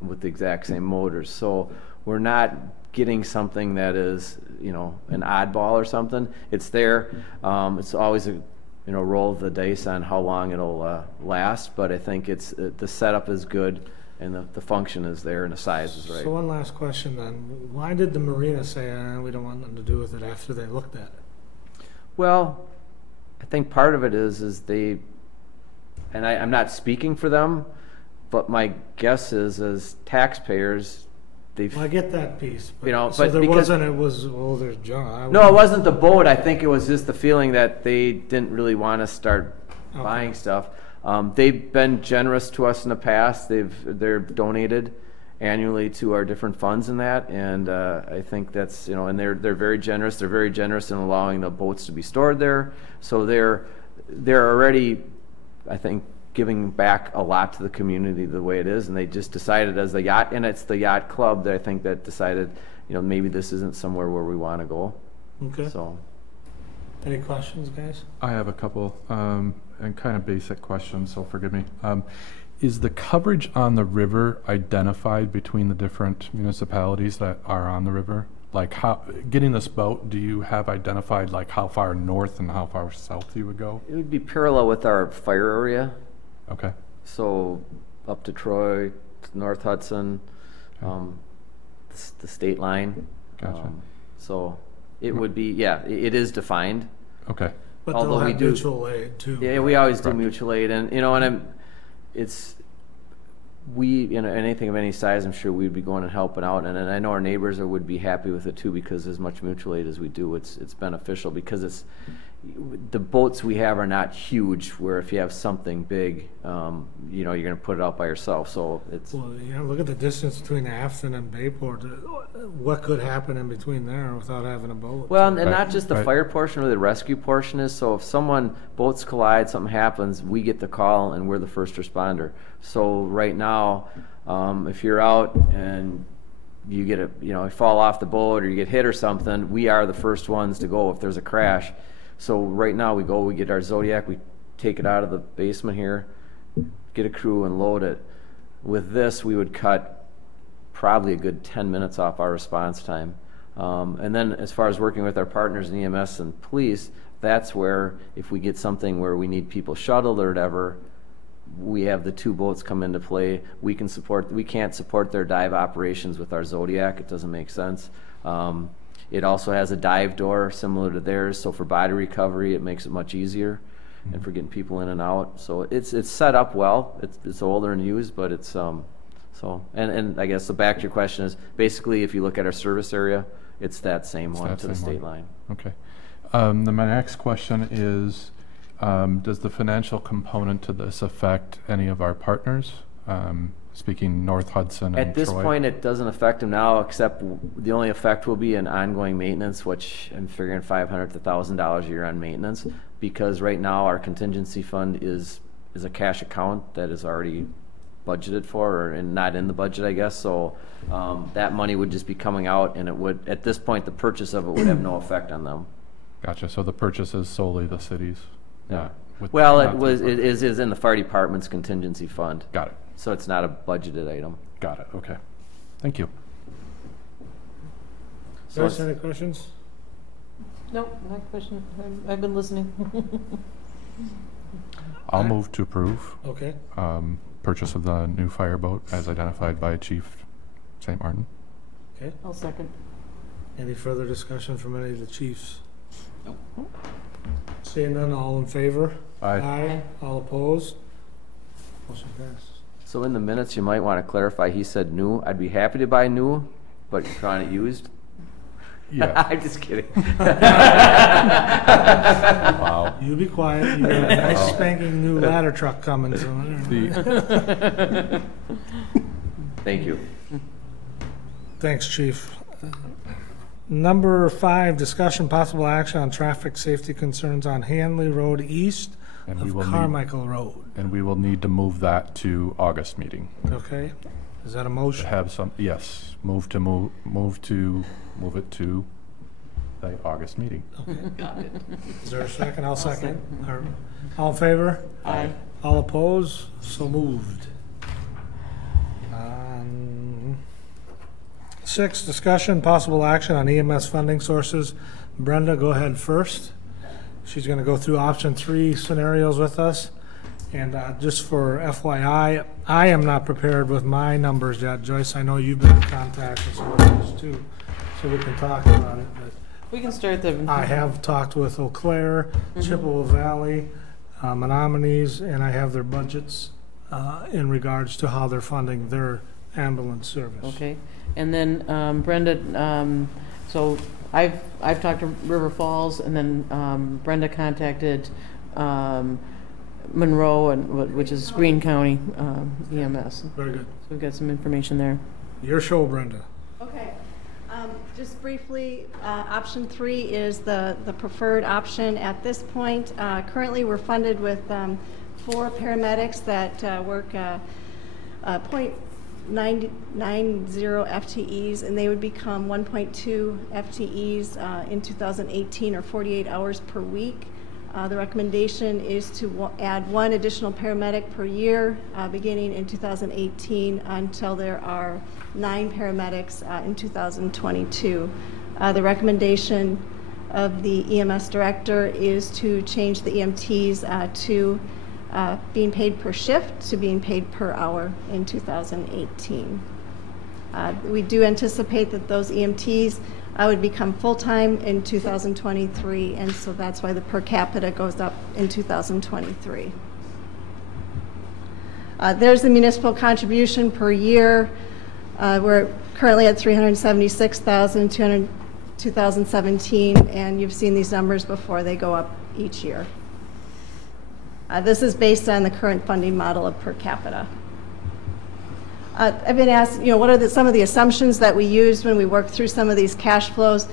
with the exact same motors. So we're not getting something that is, an oddball or something. It's there. It's always a, roll of the dice on how long it'll last, but I think the setup is good and the function is there and the size is right. So one last question then. Why did the marina say, we don't want nothing to do with it after they looked at it? Well, I think part of it is they, and I'm not speaking for them, but my guess is, as taxpayers, Well, I get that piece. But, so there wasn't, it was, there's junk. No, it wasn't the boat. I think it was just the feeling that they didn't really want to start buying stuff. They've been generous to us in the past. They're donated annually to our different funds in that, and I think that's, and they're very generous. They're very generous in allowing the boats to be stored there. So they're already, I think, giving back a lot to the community the way it is, and they just decided as the yacht, and it's the yacht club that I think that decided, maybe this isn't somewhere where we want to go. Okay. So, any questions, guys? I have a couple, and kind of basic questions, so forgive me. Is the coverage on the river identified between the different municipalities that are on the river? Like getting this boat, do you have identified like how far north and how far south you would go? it would be parallel with our fire area. Okay. So up to Troy, North Hudson, the state line. Gotcha. So it would be, it is defined. Okay. But Although they'll we have do- mutual aid too. Yeah, we always do Correct. mutual aid, and anything of any size, I'm sure we'd be going and helping out, and I know our neighbors would be happy with it too, because as much mutual aid as we do, it's beneficial, because the boats we have are not huge, where if you have something big, you're going to put it out by yourself. So it's Well, look at the distance between Afton and Bayport. What could happen in between there without having a boat? well, and Right. not just the Right. fire portion, or the rescue portion is. So if boats collide, something happens, we get the call, and we're the first responder. So right now, if you're out and you get you fall off the boat or you get hit or something, we are the first ones to go if there's a crash. So right now we get our Zodiac, we take it out of the basement here, get a crew and load it. With this, we would cut probably a good 10 minutes off our response time. And then as far as working with our partners in EMS and police, that's where if we get something where we need people shuttled or whatever, we have the two boats come into play. We can't support their dive operations with our Zodiac. It doesn't make sense. It also has a dive door similar to theirs, so for body recovery, it makes it much easier, and for getting people in and out. So it's set up well. It's older and used, but it's and I guess back to your question is basically if you look at our service area, It's that same It's one that to the same state one. line. Okay. Then my next question is, does the financial component to this affect any of our partners? Speaking North Hudson and At this Troy. point, it doesn't affect them now, except the only effect will be in ongoing maintenance, which I'm figuring $500 to $1,000 a year on maintenance, because right now our contingency fund is a cash account that is already budgeted for, and not in the budget, I guess. So that money would just be coming out, and it would, at this point, the purchase of it would have no effect on them. Gotcha. So the purchase is solely the city's? Yeah. With Well, not the it is in the fire department's contingency fund. Got it. So it's not a budgeted item. Got it. Okay. Thank you. So Joyce, it's- any questions? No, my question, I've been listening. I'll move to approve Okay. purchase of the new fireboat as identified by Chief St. Martin. Okay. I'll second. Any further discussion from any of the chiefs? Nope. Seeing none, all in favor? Aye. All opposed? Motion passed. So in the minutes, you might want to clarify, he said new. I'd be happy to buy new, but you're trying it used? Yeah. I'm just kidding. Wow. You be quiet. You got a nice spanking new ladder truck coming. So Thank you. Thanks, Chief. Number 5, discussion possible action on traffic safety concerns on Hanley Road East And we of will need, Carmichael Road. and we will need to move that to August meeting. Okay? Is that a To motion? have some, yes, move it to the August meeting. Is there a second? I'll second. All in favor? Aye. All opposed? So moved. 6, discussion, possible action on EMS funding sources. Brenda, go ahead first. She's going to go through option 3 scenarios with us. And just for FYI, I am not prepared with my numbers yet. Joyce, I know you've been in contact with some of those too, so we can talk about it. But We can start the. I have talked with Eau Claire, Chippewa Valley, Menominee, and I have their budgets in regards to how they're funding their ambulance service. Okay, and then Brenda, so I've talked to River Falls, and then Brenda contacted Monroe, which is Greene County EMS. Very good. So we've got some information there. Your show, Brenda. Okay. Just briefly, option 3 is the preferred option at this point. Currently, we're funded with 4 paramedics that work 0.90 FTEs, and they would become 1.2 FTEs in 2018, or 48 hours per week. The recommendation is to add 1 additional paramedic per year beginning in 2018 until there are 9 paramedics in 2022. The recommendation of the EMS director is to change the EMTs to being paid per shift to being paid per hour in 2018. We do anticipate that those EMTs would become full-time in 2023, and so that's why the per capita goes up in 2023. There's the municipal contribution per year. We're currently at $376,000 in 2017, and you've seen these numbers before. They go up each year. This is based on the current funding model of per capita. I've been asked, what are some of the assumptions that we used when we worked through some of these cash flows?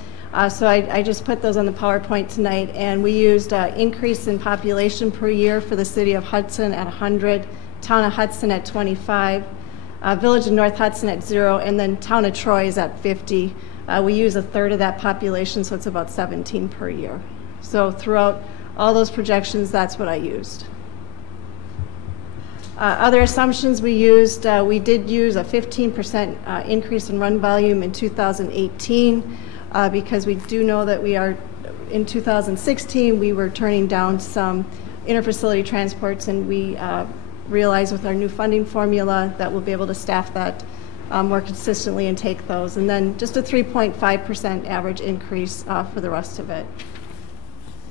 So I just put those on the PowerPoint tonight, and we used increase in population per year for the city of Hudson at 100, town of Hudson at 25, village of North Hudson at 0, and then town of Troy is at 50. We use 1/3 of that population, so it's about 17 per year. So throughout all those projections, that's what I used. Other assumptions we used, we did use a 15% increase in run volume in 2018 because we do know that we are, in 2016, we were turning down some interfacility transports, and we realize with our new funding formula that we'll be able to staff that more consistently and take those. And then just a 3.5% average increase for the rest of it.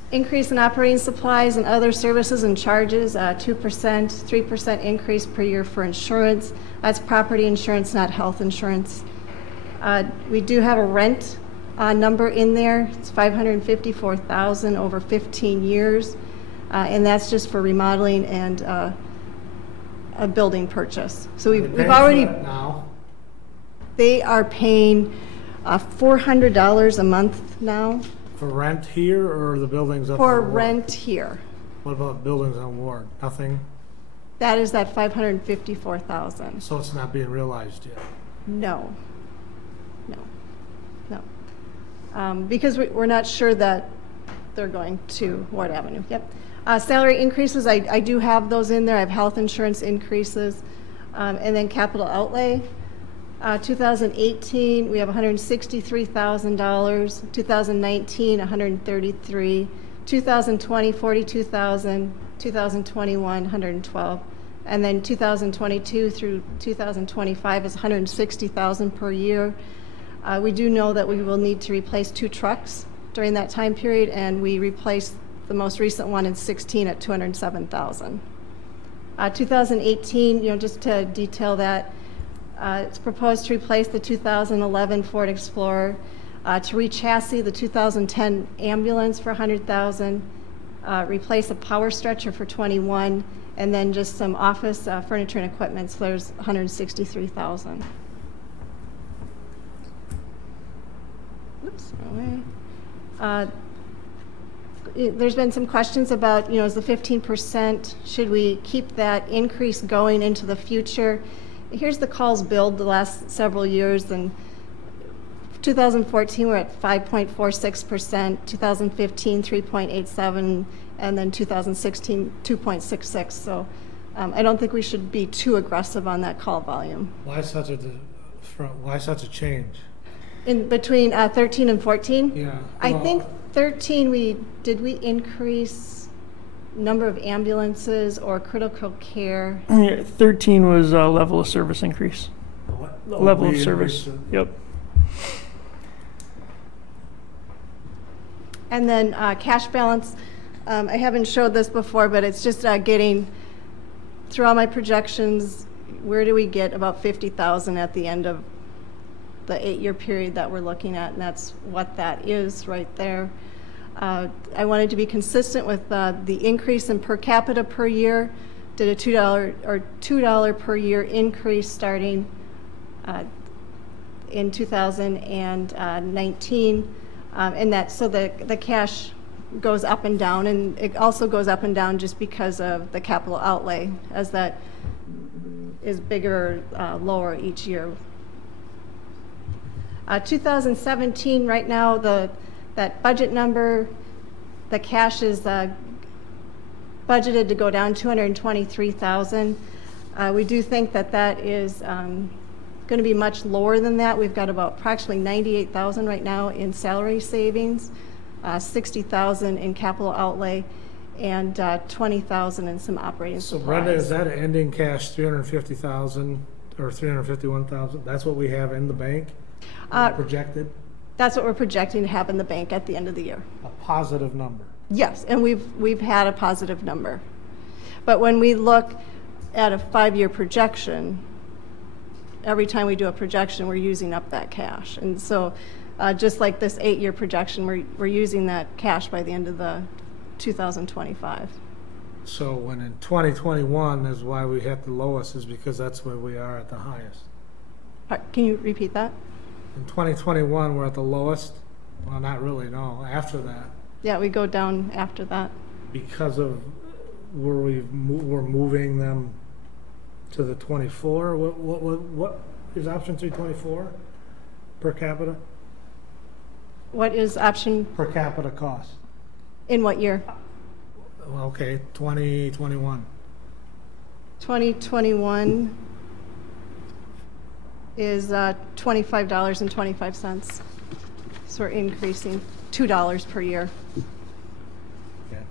Increase in operating supplies and other services and charges, 2%, 3% increase per year for insurance. That's property insurance, not health insurance. We do have a rent number in there. It's $554,000 over 15 years, and that's just for remodeling and a building purchase. So we've already. Now, they are paying $400 a month now for rent here, or the buildings up for on Ward? rent here. What about buildings on Ward? Nothing? That is that $554,000. So it's not being realized yet? No. Because we're not sure that they're going to Ward Avenue. Yep. Salary increases, I do have those in there. I have health insurance increases. And then capital outlay. 2018, we have $163,000. 2019, $133,000. 2020, $42,000. 2021, $112,000. And then 2022 through 2025 is $160,000 per year. We do know that we will need to replace 2 trucks during that time period, and we replaced the most recent one in 16 at $207,000. 2018, just to detail that, it's proposed to replace the 2011 Ford Explorer, to re-chassis the 2010 ambulance for $100,000, replace a power stretcher for $21,000, and then just some office furniture and equipment, so there's $163,000. Oops, wrong way. There's been some questions about, is the 15%, should we keep that increase going into the future? Here's the calls billed the last several years, and 2014 we're at 5.46%, 2015 3.87%, and then 2016 2.66%. So I don't think we should be too aggressive on that call volume. Why such a change? In between 13 and 14? Yeah. I think 13 we increase number of ambulances or critical care. Yeah, 13 was a level of service increase. What? Level of service. Yep. And then cash balance. I haven't showed this before, but it's just getting through all my projections. Where do we get about 50,000 at the end of the 8-year period that we're looking at, and that's what that is right there. I wanted to be consistent with the increase in per capita per year. Did a $2 per year increase starting in 2019, and that so the cash goes up and down, and it also goes up and down just because of the capital outlay, as that is bigger, lower each year. 2017, right now, that budget number, the cash is budgeted to go down $223,000. We do think that is going to be much lower than that. We've got about approximately $98,000 right now in salary savings, $60,000 in capital outlay, and $20,000 in some operating supplies. So Brenda, is that ending cash $350,000 or $351,000? That's what we have in the bank? Projected? That's what we're projecting to have in the bank at the end of the year. A positive number? Yes, and we've had a positive number. But when we look at a 5-year projection, every time we do a projection, we're using up that cash. And so just like this 8-year projection, we're using that cash by the end of the 2025. So when in 2021 is why we hit the lowest, is because that's where we are at the highest. Can you repeat that? In 2021, we're at the lowest? Well, not really, no. After that. Yeah, we go down after that. Because of where we're moving them to the 24? What is option 324 per capita? What is option? Per capita cost. In what year? Well, okay, 2021. 2021 is $25.25. So we're increasing $2 per year. Okay.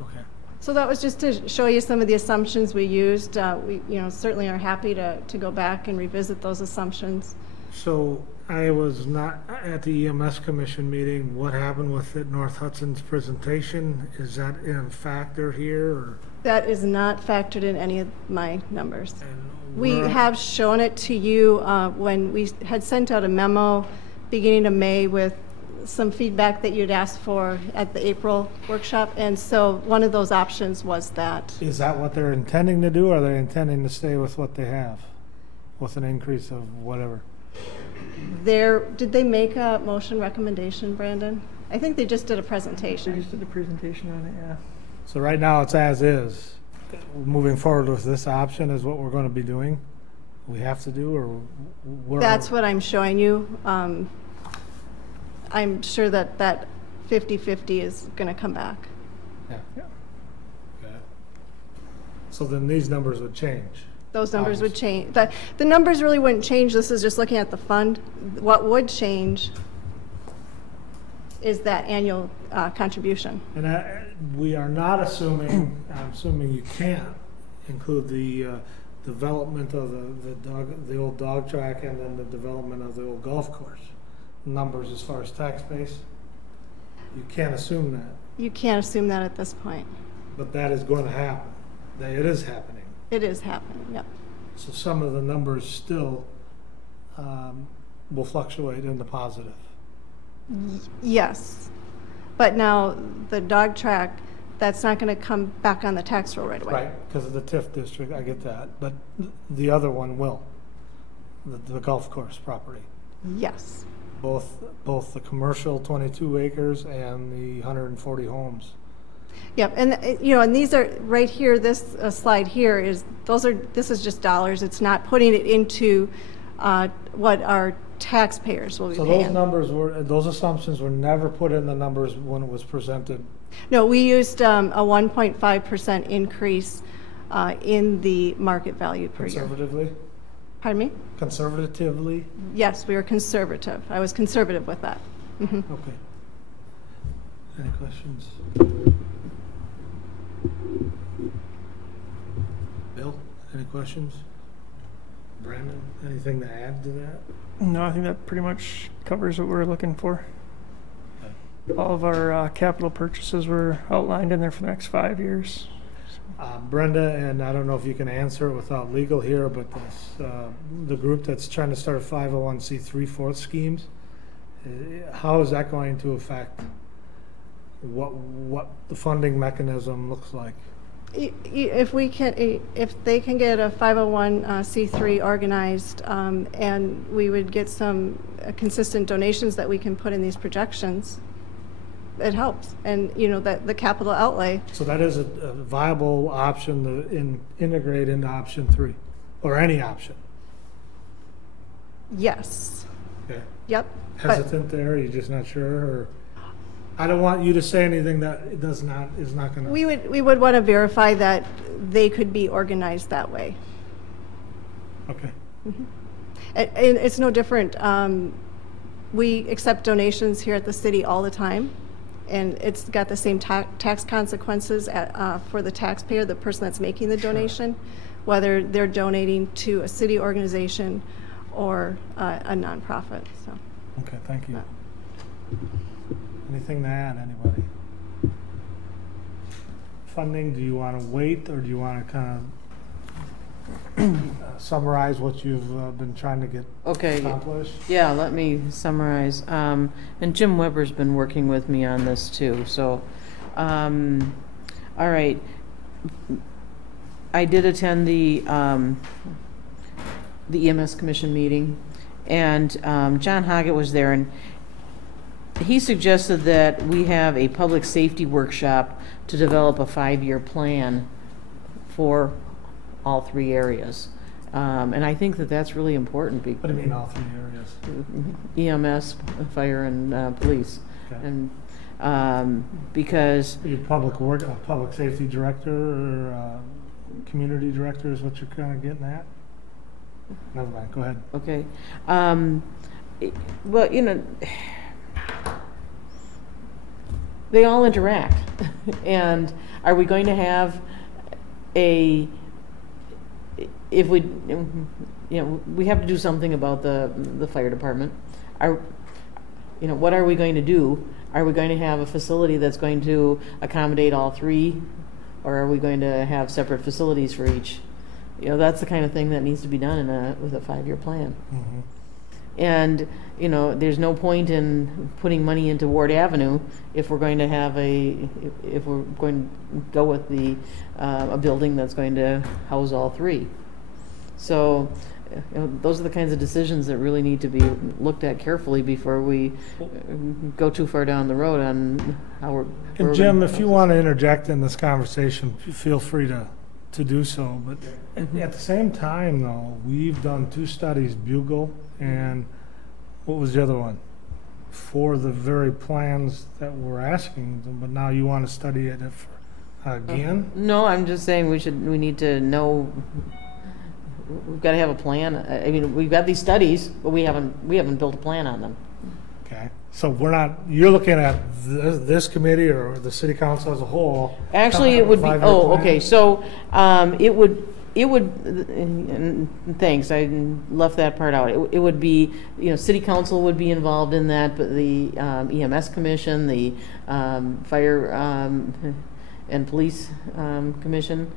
Okay. So that was just to show you some of the assumptions we used. We certainly are happy to go back and revisit those assumptions. So I was not at the EMS Commission meeting. What happened with it, North Hudson's presentation? Is that in factor here? Or? That is not factored in any of my numbers. And We have shown it to you when we had sent out a memo beginning of May with some feedback that you'd asked for at the April workshop, and so one of those options was that. Is that what they're intending to do, or are they intending to stay with what they have, with an increase of whatever? Did they make a motion recommendation, Brandon? I think they just did a We presentation. just did a presentation on it, yeah. So right now it's as is. Moving forward with this option is what we're going to be doing? We have to do, or where? That's what I'm showing you. I'm sure that 50-50 is going to come back. Yeah. Okay. So then these numbers would change. Those numbers would change. The numbers really wouldn't change. This is just looking at the fund. What would change is that annual contribution. And we are not assuming, I'm assuming you can't include the development of the old dog track and then the development of the old golf course numbers as far as tax base. You can't assume that. You can't assume that at this point. But that is going to happen. It is happening. It is happening, yep. So some of the numbers still will fluctuate in the positive. Yes. But now the dog track, that's not going to come back on the tax roll right away. Right, because of the TIF district, I get that. But the other one will, the golf course property. Yes. Both the commercial 22 acres and the 140 homes. Yep, and and these are right here. This slide here is this is just dollars. It's not putting it into what our taxpayers will be so paying. Those assumptions were never put in the numbers when it was presented. No, we used a 1.5% increase in the market value per year. Conservatively? Pardon me? Conservatively? Yes, we were conservative. I was conservative with that. Mm-hmm. Okay. Any questions? Bill, any questions? Brandon, anything to add to that? No, I think that pretty much covers what we're looking for. All of our capital purchases were outlined in there for the next 5 years. Brenda, and I don't know if you can answer it without legal here, but the group that's trying to start 501c3 fourth schemes, how is that going to affect what the funding mechanism looks like? If they can get a 501c3 organized, and we would get some consistent donations that we can put in these projections, it helps. And that the capital outlay. So that is a viable option to integrate into option 3, or any option. Yes. Okay. Yep. Hesitant there? You're just not sure, or? I don't want you to say anything that is not going to. We would want to verify that they could be organized that way. Okay. Mm-hmm. And it's no different. We accept donations here at the city all the time, and it's got the same tax consequences for the taxpayer, the person that's making the donation, whether they're donating to a city organization or a nonprofit. So. Okay, thank you. Anything to add, anybody? Funding, do you want to wait, or do you want to kind of summarize what you've been trying to get accomplished? Yeah, let me summarize. And Jim Weber's been working with me on this too. So, all right. I did attend the EMS Commission meeting, and John Hoggett was there, and he suggested that we have a public safety workshop to develop a 5-year plan for all 3 areas. And I think that that's really important. What do you mean all 3 areas? EMS, fire, and police. Okay. And because... Are you public safety director or community director is what you're kind of getting at? Never mind, go ahead. Okay. Well, they all interact. And are we going to have we have to do something about the fire department. What are we going to do? Are we going to have a facility that's going to accommodate all 3, or are we going to have separate facilities for each? you know, that's the kind of thing that needs to be done with a 5-year plan. Mm-hmm. And, you know, there's no point in putting money into Ward Avenue if we're going to have if we're going to go with a building that's going to house all 3. So, you know, those are the kinds of decisions that really need to be looked at carefully before we go too far down the road on how we're. And Jim, if you want to interject in this conversation, feel free to do so. But at the same time, though, we've done 2 studies, Bugle and what was the other one? For the very plans that we're asking them, but now you want to study it again? No, I'm just saying we need to know. We've got to have a plan. I mean, we've got these studies, but we haven't built a plan on them. Okay, so you're looking at this committee or the city council as a whole? Actually, it would be, okay, so it would, and thanks, I left that part out. It would be, you know, city council would be involved in that, but the EMS commission, the fire and police commission,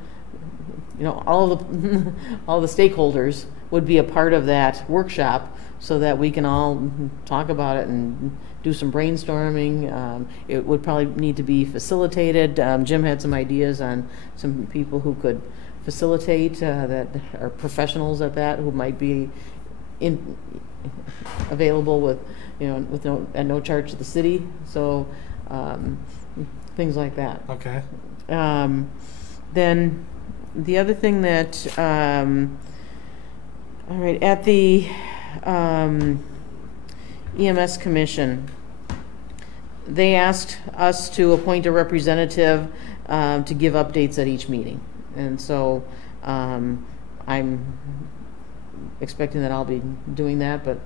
you know, all the stakeholders would be a part of that workshop so that we can all talk about it and do some brainstorming. It would probably need to be facilitated. Jim had some ideas on some people who could facilitate that are professionals at that, who might be available with, you know, at no charge to the city. So things like that. Okay. Then the other thing that, all right, at the EMS commission, they asked us to appoint a representative to give updates at each meeting. And so I'm expecting that I'll be doing that, but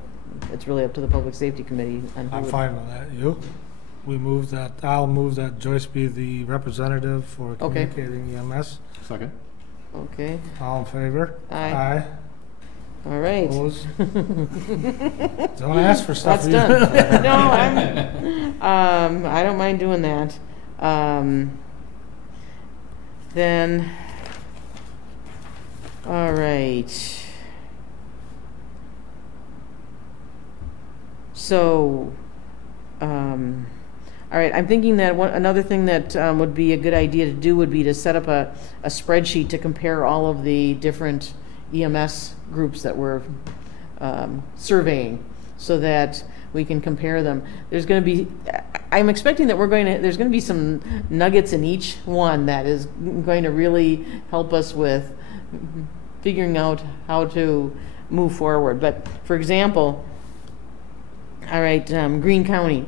it's really up to the Public Safety Committee. I'm fine with that. You? I'll move that Joyce be the representative for communicating EMS. Second. Okay. All in favor? Aye. All right. Opposed? Don't ask for stuff. That's done. No, I don't mind doing that. Then, all right. So, all right, I'm thinking that another thing that would be a good idea to do would be to set up a spreadsheet to compare all of the different EMS groups that we're surveying, so that we can compare them. There's going to be, I'm expecting that there's going to be some nuggets in each one that is going to really help us with figuring out how to move forward. But for example, all right, Greene County,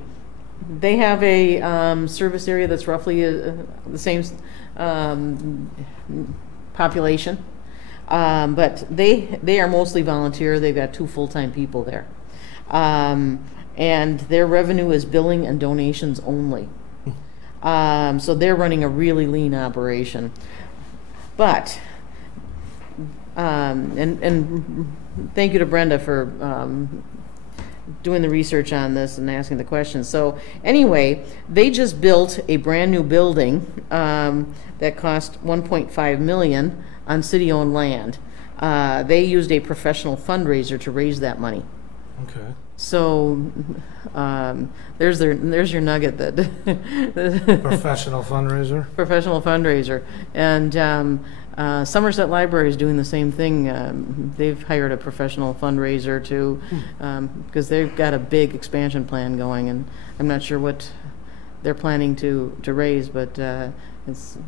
they have a service area that's roughly the same population, but they are mostly volunteer. They've got 2 full-time people there, and their revenue is billing and donations only. So they're running a really lean operation. But and thank you to Brenda for doing the research on this and asking the questions. So anyway, they just built a brand new building that cost $1.5 million on city-owned land. They used a professional fundraiser to raise that money. Okay. So there's your nugget. That Professional fundraiser. Professional fundraiser. And Somerset Library is doing the same thing. They've hired a professional fundraiser to, because they've got a big expansion plan going, and I'm not sure what they're planning to raise, but it's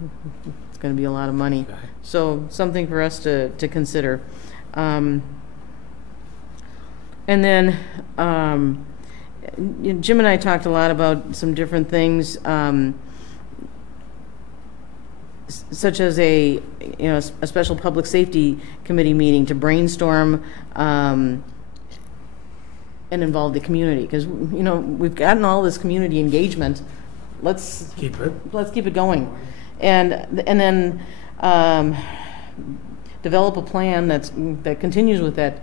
going to be a lot of money. Okay. So something for us to consider. And then Jim and I talked a lot about some different things, such as a special public safety committee meeting to brainstorm and involve the community, because we've gotten all this community engagement. Let's keep it going, and then develop a plan that continues with that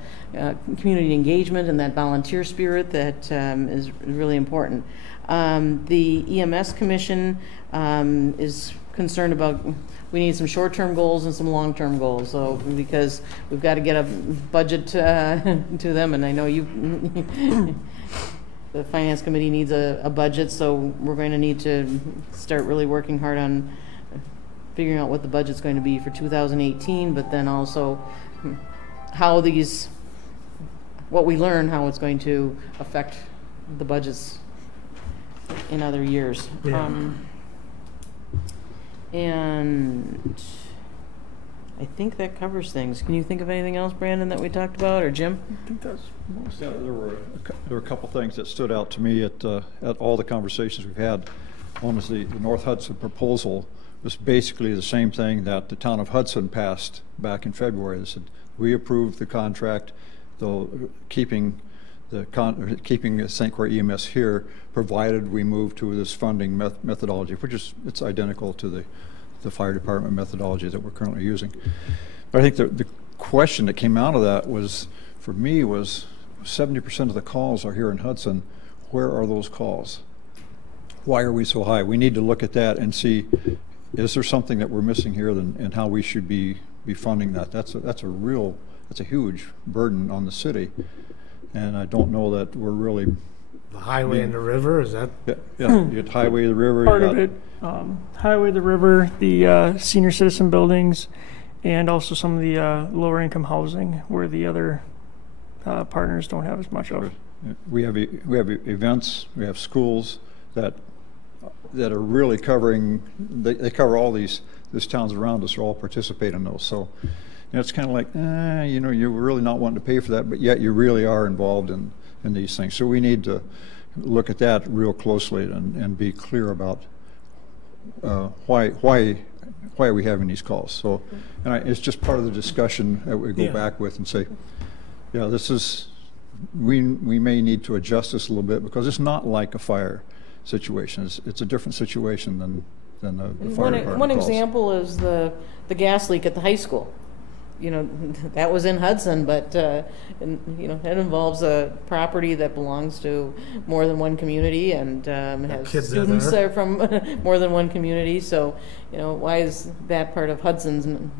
community engagement and that volunteer spirit that is really important. The EMS Commission is concerned about, we need some short-term goals and some long-term goals, so, because we've got to get a budget to them, and I know you, the finance committee needs a budget, so we're going to need to start really working hard on figuring out what the budget's going to be for 2018, but then also how what we learn, how it's going to affect the budgets in other years. Yeah. And I think that covers things. Can you think of anything else, Brandon, that we talked about, or Jim? I think that's most Yeah, of it. there were a couple things that stood out to me at all the conversations we've had. One was the North Hudson proposal was basically the same thing that the town of Hudson passed back in February. They said, we approved the contract, though keeping St. Croix EMS here, provided we move to this funding methodology, which is, it's identical to the fire department methodology that we're currently using. But I think the question that came out of that was, for me, was 70% of the calls are here in Hudson. Where are those calls? Why are we so high? We need to look at that and see, is there something that we're missing here, and how we should be funding that? That's a huge burden on the city, and I don't know that we're really. The highway and the river, is that? Yeah, you got highway, the river. Part of it, highway, the river, the senior citizen buildings, and also some of the lower income housing where the other partners don't have as much of. We have events, we have schools that are really covering. They cover all these towns around us. Are all participate in those. So, it's kind of like, you're really not wanting to pay for that, but yet you really are involved in these things. So we need to look at that real closely and be clear about why are we having these calls. So, it's just part of the discussion that we go back with and say, yeah, this is, we may need to adjust this a little bit, because it's not like a fire situation. It's a different situation than the fire department One calls. example is the gas leak at the high school. That was in Hudson, but it involves a property that belongs to more than one community, and has students that are from more than one community. So, why is that part of Hudson's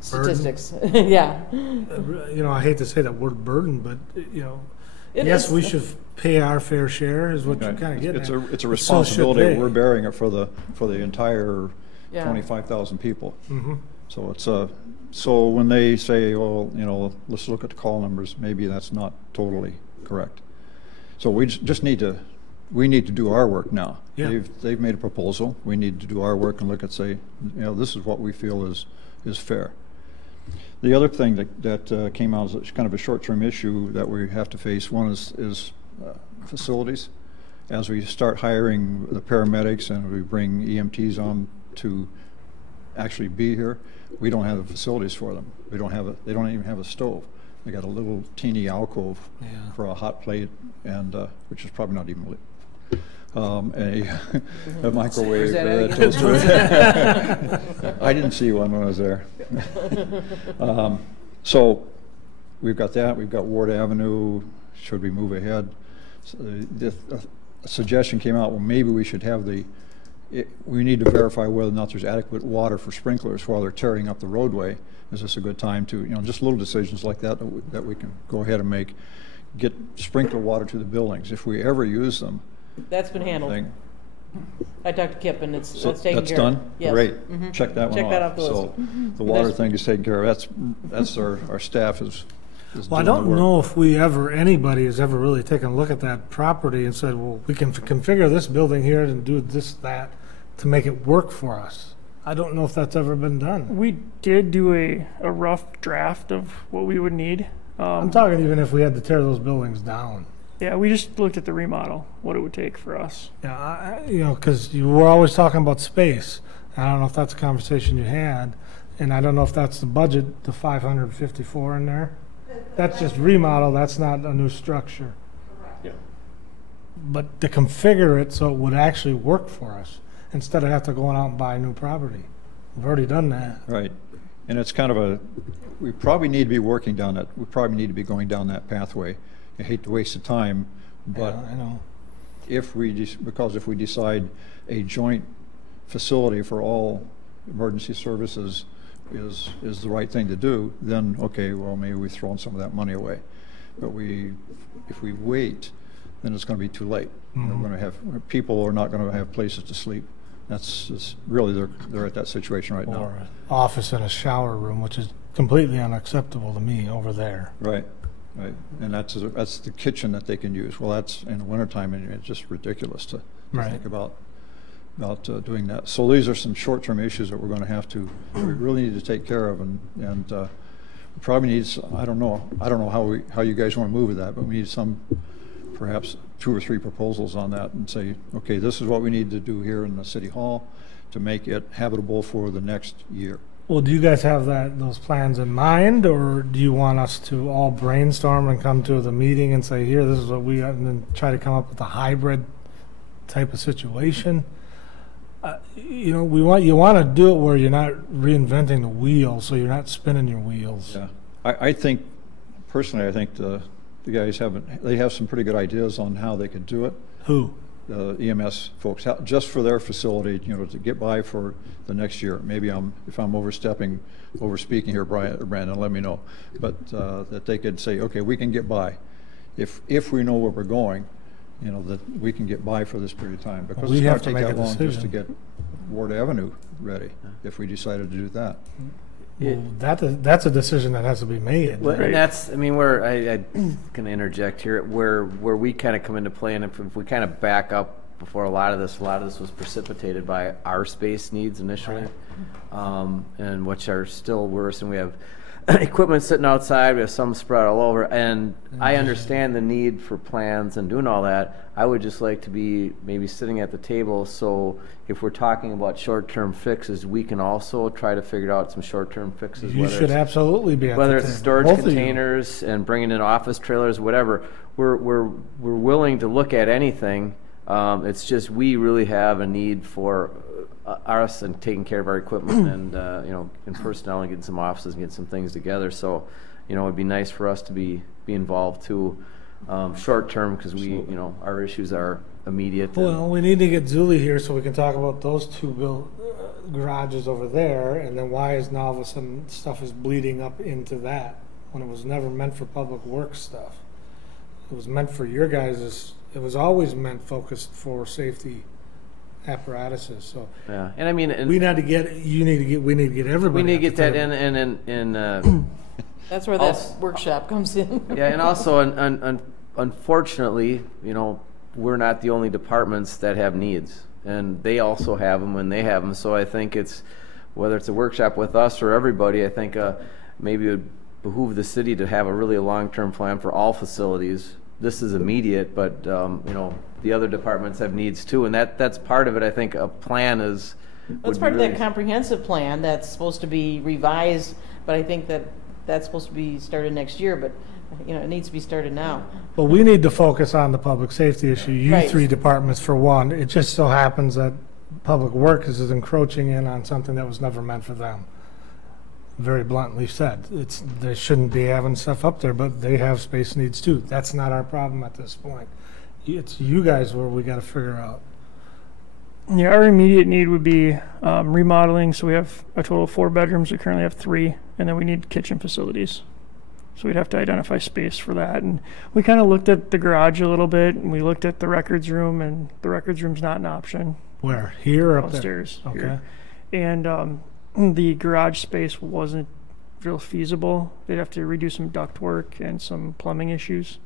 statistics? Yeah. I hate to say that word burden, but yes, we should pay our fair share, is what you're kind of getting at. It's a responsibility. We're bearing it for the entire 25,000 people. Mm-hmm. So so when they say, let's look at the call numbers, maybe that's not totally correct. So we just need to do our work now. Yeah. They've made a proposal. We need to do our work and look at, say, this is what we feel is fair. The other thing that came out as kind of a short-term issue that we have to face, one is facilities. As we start hiring the paramedics and we bring EMTs on to actually be here, we don't have the facilities for them. They don't even have a stove. They got a little teeny alcove for a hot plate, and which is probably not even lit. A microwave, toaster. I didn't see one when I was there. So we've got that. We've got Ward Avenue. Should we move ahead? So a suggestion came out. Well, maybe we should have we need to verify whether or not there's adequate water for sprinklers while they're tearing up the roadway. Is this a good time to, just little decisions like that that we can go ahead and make, get sprinkler water to the buildings if we ever use them. That's been handled. I talked to Kip, and that's taken care of. That's done? Yes. Great. Mm-hmm. Check that one off. Check that off the list. So the water thing is taken care of. That's our staff is Well, I don't know if anybody has ever really taken a look at that property and said, well, we can configure this building here and do this, that, to make it work for us. I don't know if that's ever been done. We did do a rough draft of what we would need. I'm talking even if we had to tear those buildings down. Yeah, we just looked at the remodel, what it would take for us. Yeah, because you were always talking about space. I don't know if that's a conversation you had, and I don't know if that's the budget, the 554 in there. That's just remodel, that's not a new structure. Yeah. But to configure it so it would actually work for us, instead of have to go out and buy new property. We've already done that. Right. And it's kind of we probably need to be working down that, we probably need to be going down that pathway. I hate to waste the time, but I know. because if we decide a joint facility for all emergency services is the right thing to do, then okay, well, maybe we've thrown some of that money away. But if we wait, then it's going to be too late. We're going to have, people are not going to have places to sleep. It's really, they're at that situation right now. Or an office and a shower room, which is completely unacceptable to me over there. Right, right. And that's the kitchen that they can use. Well, that's in the wintertime, and it's just ridiculous to think about doing that. So these are some short-term issues that we're going to have to, we really need to take care of, and we probably need, I don't know how you guys want to move with that, but we need perhaps 2 or 3 proposals on that and say, okay, this is what we need to do here in the city hall to make it habitable for the next year. Well, do you guys have those plans in mind, or do you want us to all brainstorm and come to the meeting and say, here, this is what we got, and then try to come up with a hybrid type of situation? You know, you want to do it where you're not reinventing the wheel, so you're not spinning your wheels. Yeah, I think, personally, I think the guys have some pretty good ideas on how they could do it. Who? The EMS folks, just for their facility, you know, to get by for the next year. Maybe if I'm overspeaking here, Brandon, let me know. But that they could say, okay, we can get by. If we know where we're going, you know, that we can get by for this period of time. Because it's going to take that long just to get Ward Avenue ready, if we decided to do that. Well, that's a decision that has to be made. Well, and that's, I mean, where I'm going to interject here, where we kind of come into play, and if we kind of back up before a lot of this was precipitated by our space needs initially, and which are still worse, and we have equipment sitting outside, we have some spread all over, and I understand the need for plans and doing all that. I would just like to be maybe sitting at the table, so if we're talking about short-term fixes, we can also try to figure out some short-term fixes. You should absolutely be at the table. Whether it's storage containers and bringing in office trailers, whatever. We're willing to look at anything. It's just we really have a need for us and taking care of our equipment and you know, and personnel, and getting some offices and getting some things together. So, you know, it'd be nice for us to be involved too, short term, because you know, our issues are immediate. Well, we need to get Julie here so we can talk about those 2 garages over there, and then why is now all of a sudden stuff is bleeding up into that when it was never meant for public works stuff. It was meant for your guys'. It was always meant focused for safety apparatuses. So yeah, and I mean, we need to get everybody. We need to get that in. That's where that workshop comes in. Yeah, and also, unfortunately, you know, we're not the only departments that have needs, and they also have them when they have them. So I think it's, whether it's a workshop with us or everybody, I think maybe it would behoove the city to have a long-term plan for all facilities. This is immediate, but you know, the other departments have needs too, and that's part of it. I think a plan is. That's part of that comprehensive plan that's supposed to be revised, but I think that's supposed to be started next year. But you know, it needs to be started now. Well, we need to focus on the public safety issue. You 3 departments for one. It just so happens that public works is encroaching in on something that was never meant for them. Very bluntly said, they shouldn't be having stuff up there, but they have space needs too. That's not our problem at this point. It's you guys where we got to figure out. Yeah, our immediate need would be remodeling. So we have a total of 4 bedrooms. We currently have 3, and then we need kitchen facilities. So we'd have to identify space for that. And we kind of looked at the garage a little bit, and we looked at the records room, and the records room's not an option. Where? Here or up downstairs? Okay. Here. And the garage space wasn't real feasible. They'd have to redo some duct work and some plumbing issues.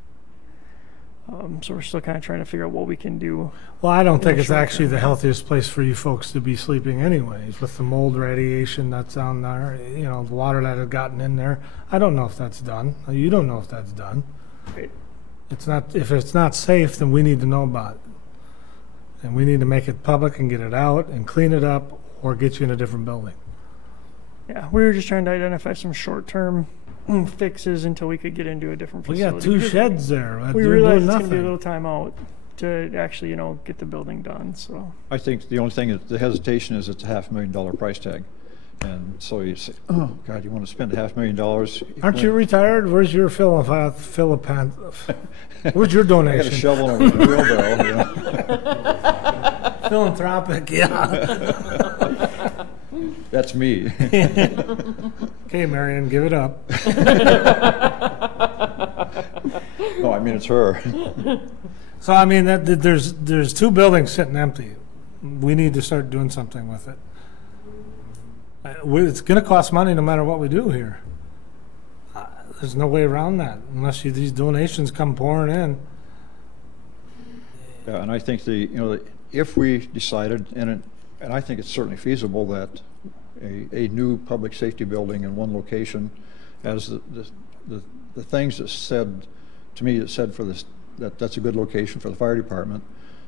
So we're still kind of trying to figure out what we can do. Well, I don't think it's actually the healthiest place for you folks to be sleeping anyways, with the mold radiation that's on there, you know, the water that had gotten in there. I don't know if that's done. You don't know if that's done. Right. It's not. If it's not safe, then we need to know about it. And we need to make it public and get it out and clean it up, or get you in a different building. Yeah, we were just trying to identify some short-term fixes until we could get into a different facility. We got 2 sheds there. We realized it's going to be a little time out to actually, you know, get the building done. So I think the only thing is the hesitation is it's a $500,000 price tag, and so you say, oh God, you want to spend $500,000? Aren't you retired? Where's your Where's your donation? I got a shovel and a wheelbarrow. You know? Philanthropic, yeah. That's me. Okay, Marion, give it up. No, I mean, it's her. So, I mean, there's two buildings sitting empty. We need to start doing something with it. It's going to cost money no matter what we do here. There's no way around that unless these donations come pouring in. Yeah, and I think if we decided, and I think it's certainly feasible that a new public safety building in one location, as the things that said to me, that said for this, that's a good location for the fire department,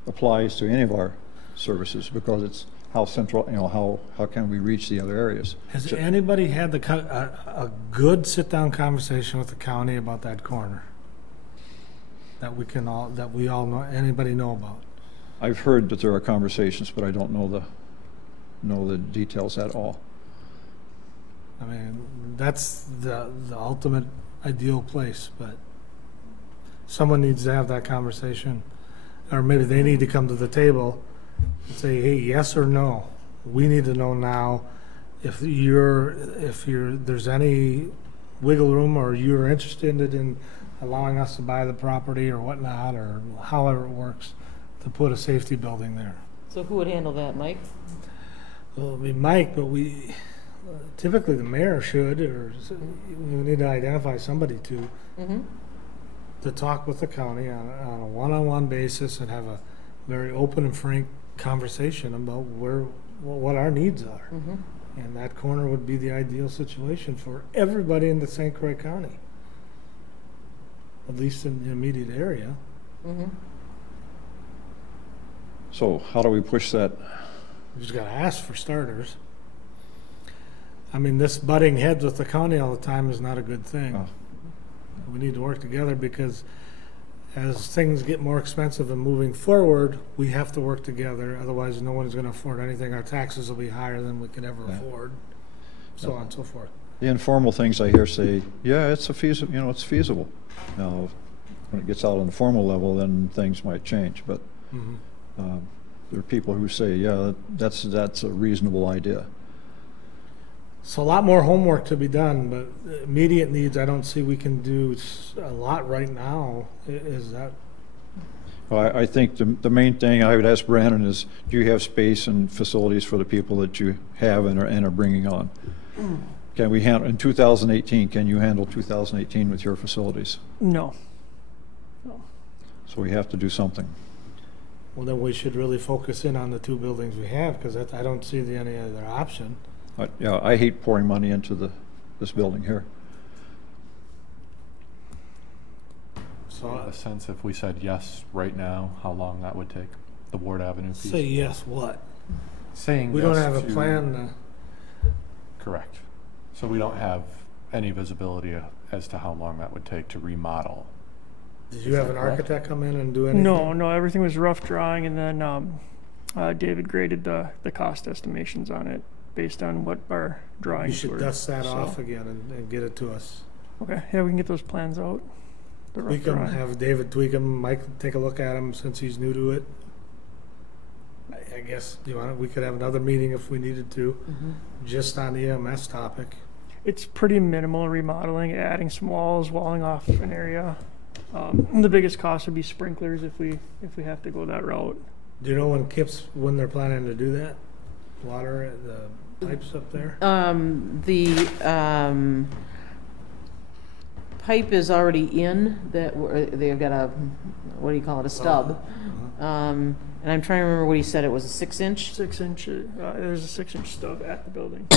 applies to any of our services, because it's how central, how can we reach the other areas? Has anybody had a good sit-down conversation with the county about that corner that we all know, anybody know about? I've heard that there are conversations, but I don't know the details at all. I mean, that's the ultimate ideal place, but someone needs to have that conversation, or maybe they need to come to the table and say, hey, yes or no. We need to know now if there's any wiggle room, or you're interested in allowing us to buy the property or whatnot, or however it works, to put a safety building there. So who would handle that, Mike? Well, it'd be Mike, but typically the mayor should, or we need to identify somebody to talk with the county on a one-on-one basis and have a very open and frank conversation about what our needs are. And that corner would be the ideal situation for everybody in the St. Croix County, at least in the immediate area. So how do we push that? We just got to ask for starters. I mean, this butting heads with the county all the time is not a good thing. Oh. We need to work together, because as things get more expensive and moving forward, we have to work together. Otherwise, no one's going to afford anything. Our taxes will be higher than we could ever afford, so on and so forth. The informal things I hear say, yeah, it's feasible. It's feasible. Now, when it gets out on the formal level, then things might change. But there are people who say, yeah, that's a reasonable idea. So a lot more homework to be done, but immediate needs, I don't see we can do a lot right now. Is that? Well, I think the main thing I would ask Brandon is, do you have space and facilities for the people that you have and are bringing on? Can we handle, in 2018, can you handle 2018 with your facilities? No. So we have to do something. Well, then we should really focus in on the two buildings we have, because I don't see any other option. Yeah, I hate pouring money into this building here. So, a sense if we said yes right now, how long that would take? The Ward Avenue piece? Say yes, what? Saying we yes don't have a plan. Correct. So we don't have any visibility as to how long that would take to remodel. Did you have an architect come in and do anything? No, everything was rough drawing, and then David graded the cost estimations on it based on what our drawings were. You should dust that off again and get it to us. Okay, yeah, we can get those plans out. We can have David tweak them, Mike take a look at them since he's new to it. I guess we could have another meeting if we needed to, just on the EMS topic. It's pretty minimal remodeling, adding some walls, walling off an area. The biggest cost would be sprinklers if we have to go that route. Do you know when they're planning to do that? Water, the pipes up there? The pipe is already in. They've got a, what do you call it, a stub. And I'm trying to remember what he said. It was a 6-inch? 6 inch. There's a 6-inch stub at the building.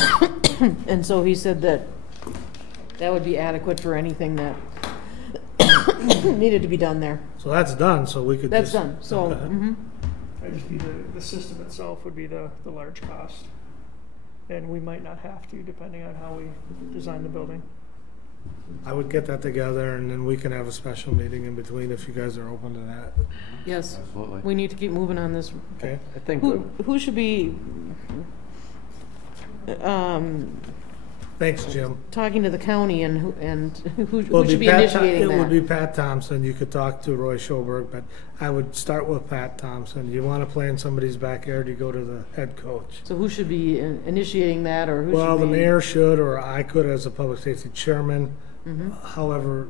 And so he said that would be adequate for anything that needed to be done there. So that's done, so we could That's done, so, I'd just be the system itself would be the large cost. And we might not have to, depending on how we design the building. I would get that together, and then we can have a special meeting in between if you guys are open to that. Yes. Absolutely. We need to keep moving on this. Okay. I think Who should be, Thanks, Jim. talking to the county and who Well, should be Pat Thom- initiating It would that? be Pat Thompson. You could talk to Roy Schoberg, but I would start with Pat Thompson. You want to play in somebody's backyard, you go to the head coach. So who should be initiating that, or who Well, should the be? mayor should, or I could as a public safety chairman. Mhm. However,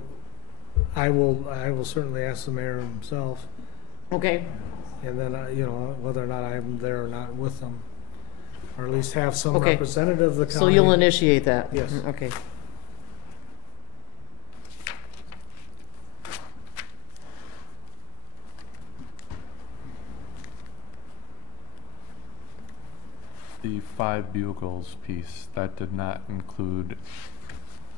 I will certainly ask the mayor himself, Okay, and then, whether or not I'm there or not with them. Or at least have some Okay. representative of the county. so you'll initiate that? Yes. Okay. The 5 bugles piece, that did not include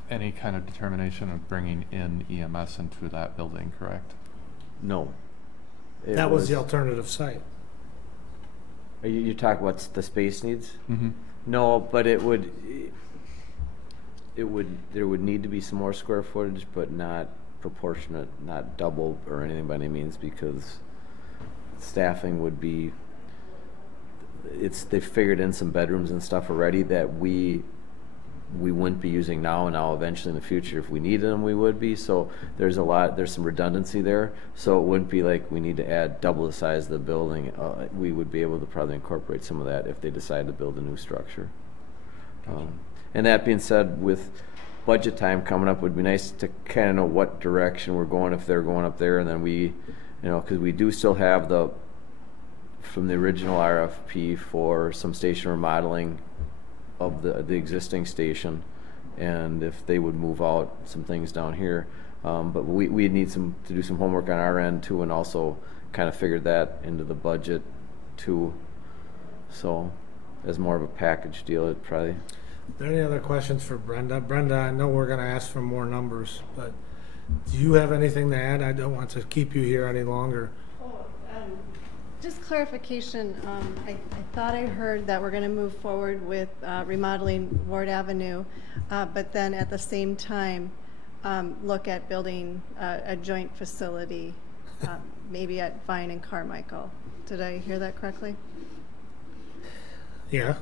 any kind of determination of bringing in EMS into that building, correct? No. It That was the alternative site. You talk about the space needs? Mm-hmm. No, but there would need to be some more square footage, but not proportionate, not double or anything by any means, because staffing would be, they figured in some bedrooms and stuff already that we wouldn't be using now, and now eventually in the future, if we needed them, we would be. So there's some redundancy there. So it wouldn't be like we need to add double the size of the building. We would be able to probably incorporate some of that if they decide to build a new structure. Gotcha. And that being said, with budget time coming up, it would be nice to kind of know what direction we're going if they're going up there, and then we, because we do still have from the original RFP for some station remodeling of the existing station, and if they would move out some things down here. But we need to do some homework on our end too, and also kind of figure that into the budget too. So as more of a package deal, it probably. Are there any other questions for Brenda? Brenda, I know we're going to ask for more numbers, but do you have anything to add? I don't want to keep you here any longer. Just clarification, I thought I heard that we're going to move forward with remodeling Ward Avenue, but then at the same time look at building a joint facility, maybe at Vine and Carmichael. Did I hear that correctly? Yeah.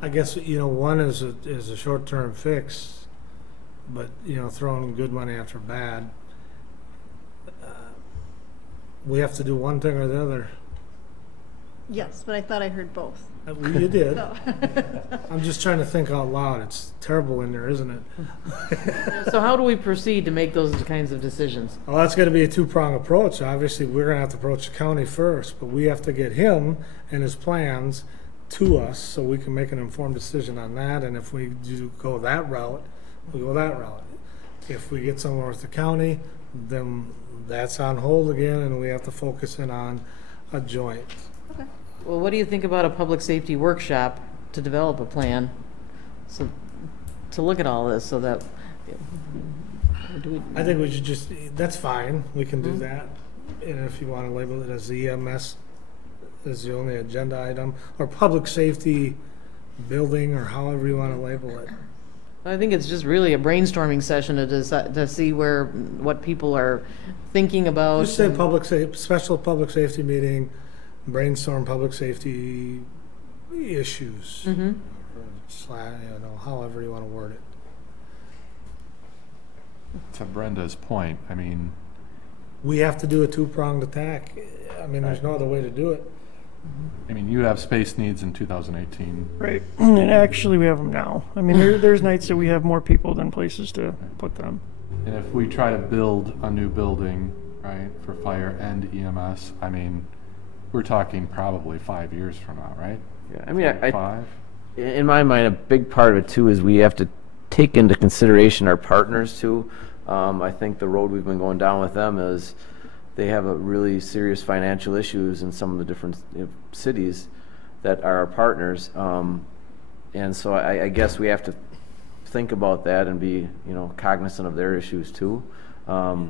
I guess, one is a short-term fix, but, throwing good money after bad. We have to do one thing or the other. Yes, but I thought I heard both. You did. No. I'm just trying to think out loud. It's terrible in there, isn't it? So how do we proceed to make those kinds of decisions? Well, that's going to be a two-prong approach. Obviously, we're going to have to approach the county first, but we have to get him and his plans to us so we can make an informed decision on that. And if we do go that route, we go that route. If we get somewhere with the county, then that's on hold again, and we have to focus in on a joint. Okay. Well, what do you think about a public safety workshop to develop a plan? So, to look at all this so that, I think we should that's fine, we can do that. And if you want to label it as EMS is the only agenda item, or public safety building, or however you want to label it. I think it's just really a brainstorming session to see what people are thinking about. Just say special public safety meeting, brainstorm public safety issues. Mm-hmm. However you want to word it. To Brenda's point, I mean, We have to do a two-pronged attack. I mean, there's no other way to do it. you have space needs in 2018. Right, and actually we have them now. I mean, there's nights that we have more people than places to put them. And if we try to build a new building, right, for fire and EMS, we're talking probably 5 years from now, right? Yeah, I 5? in my mind, a big part of it too is we have to take into consideration our partners too. I think the road we've been going down with them is they have a really serious financial issues in some of the different cities that are our partners, and so I guess we have to think about that and be cognizant of their issues too.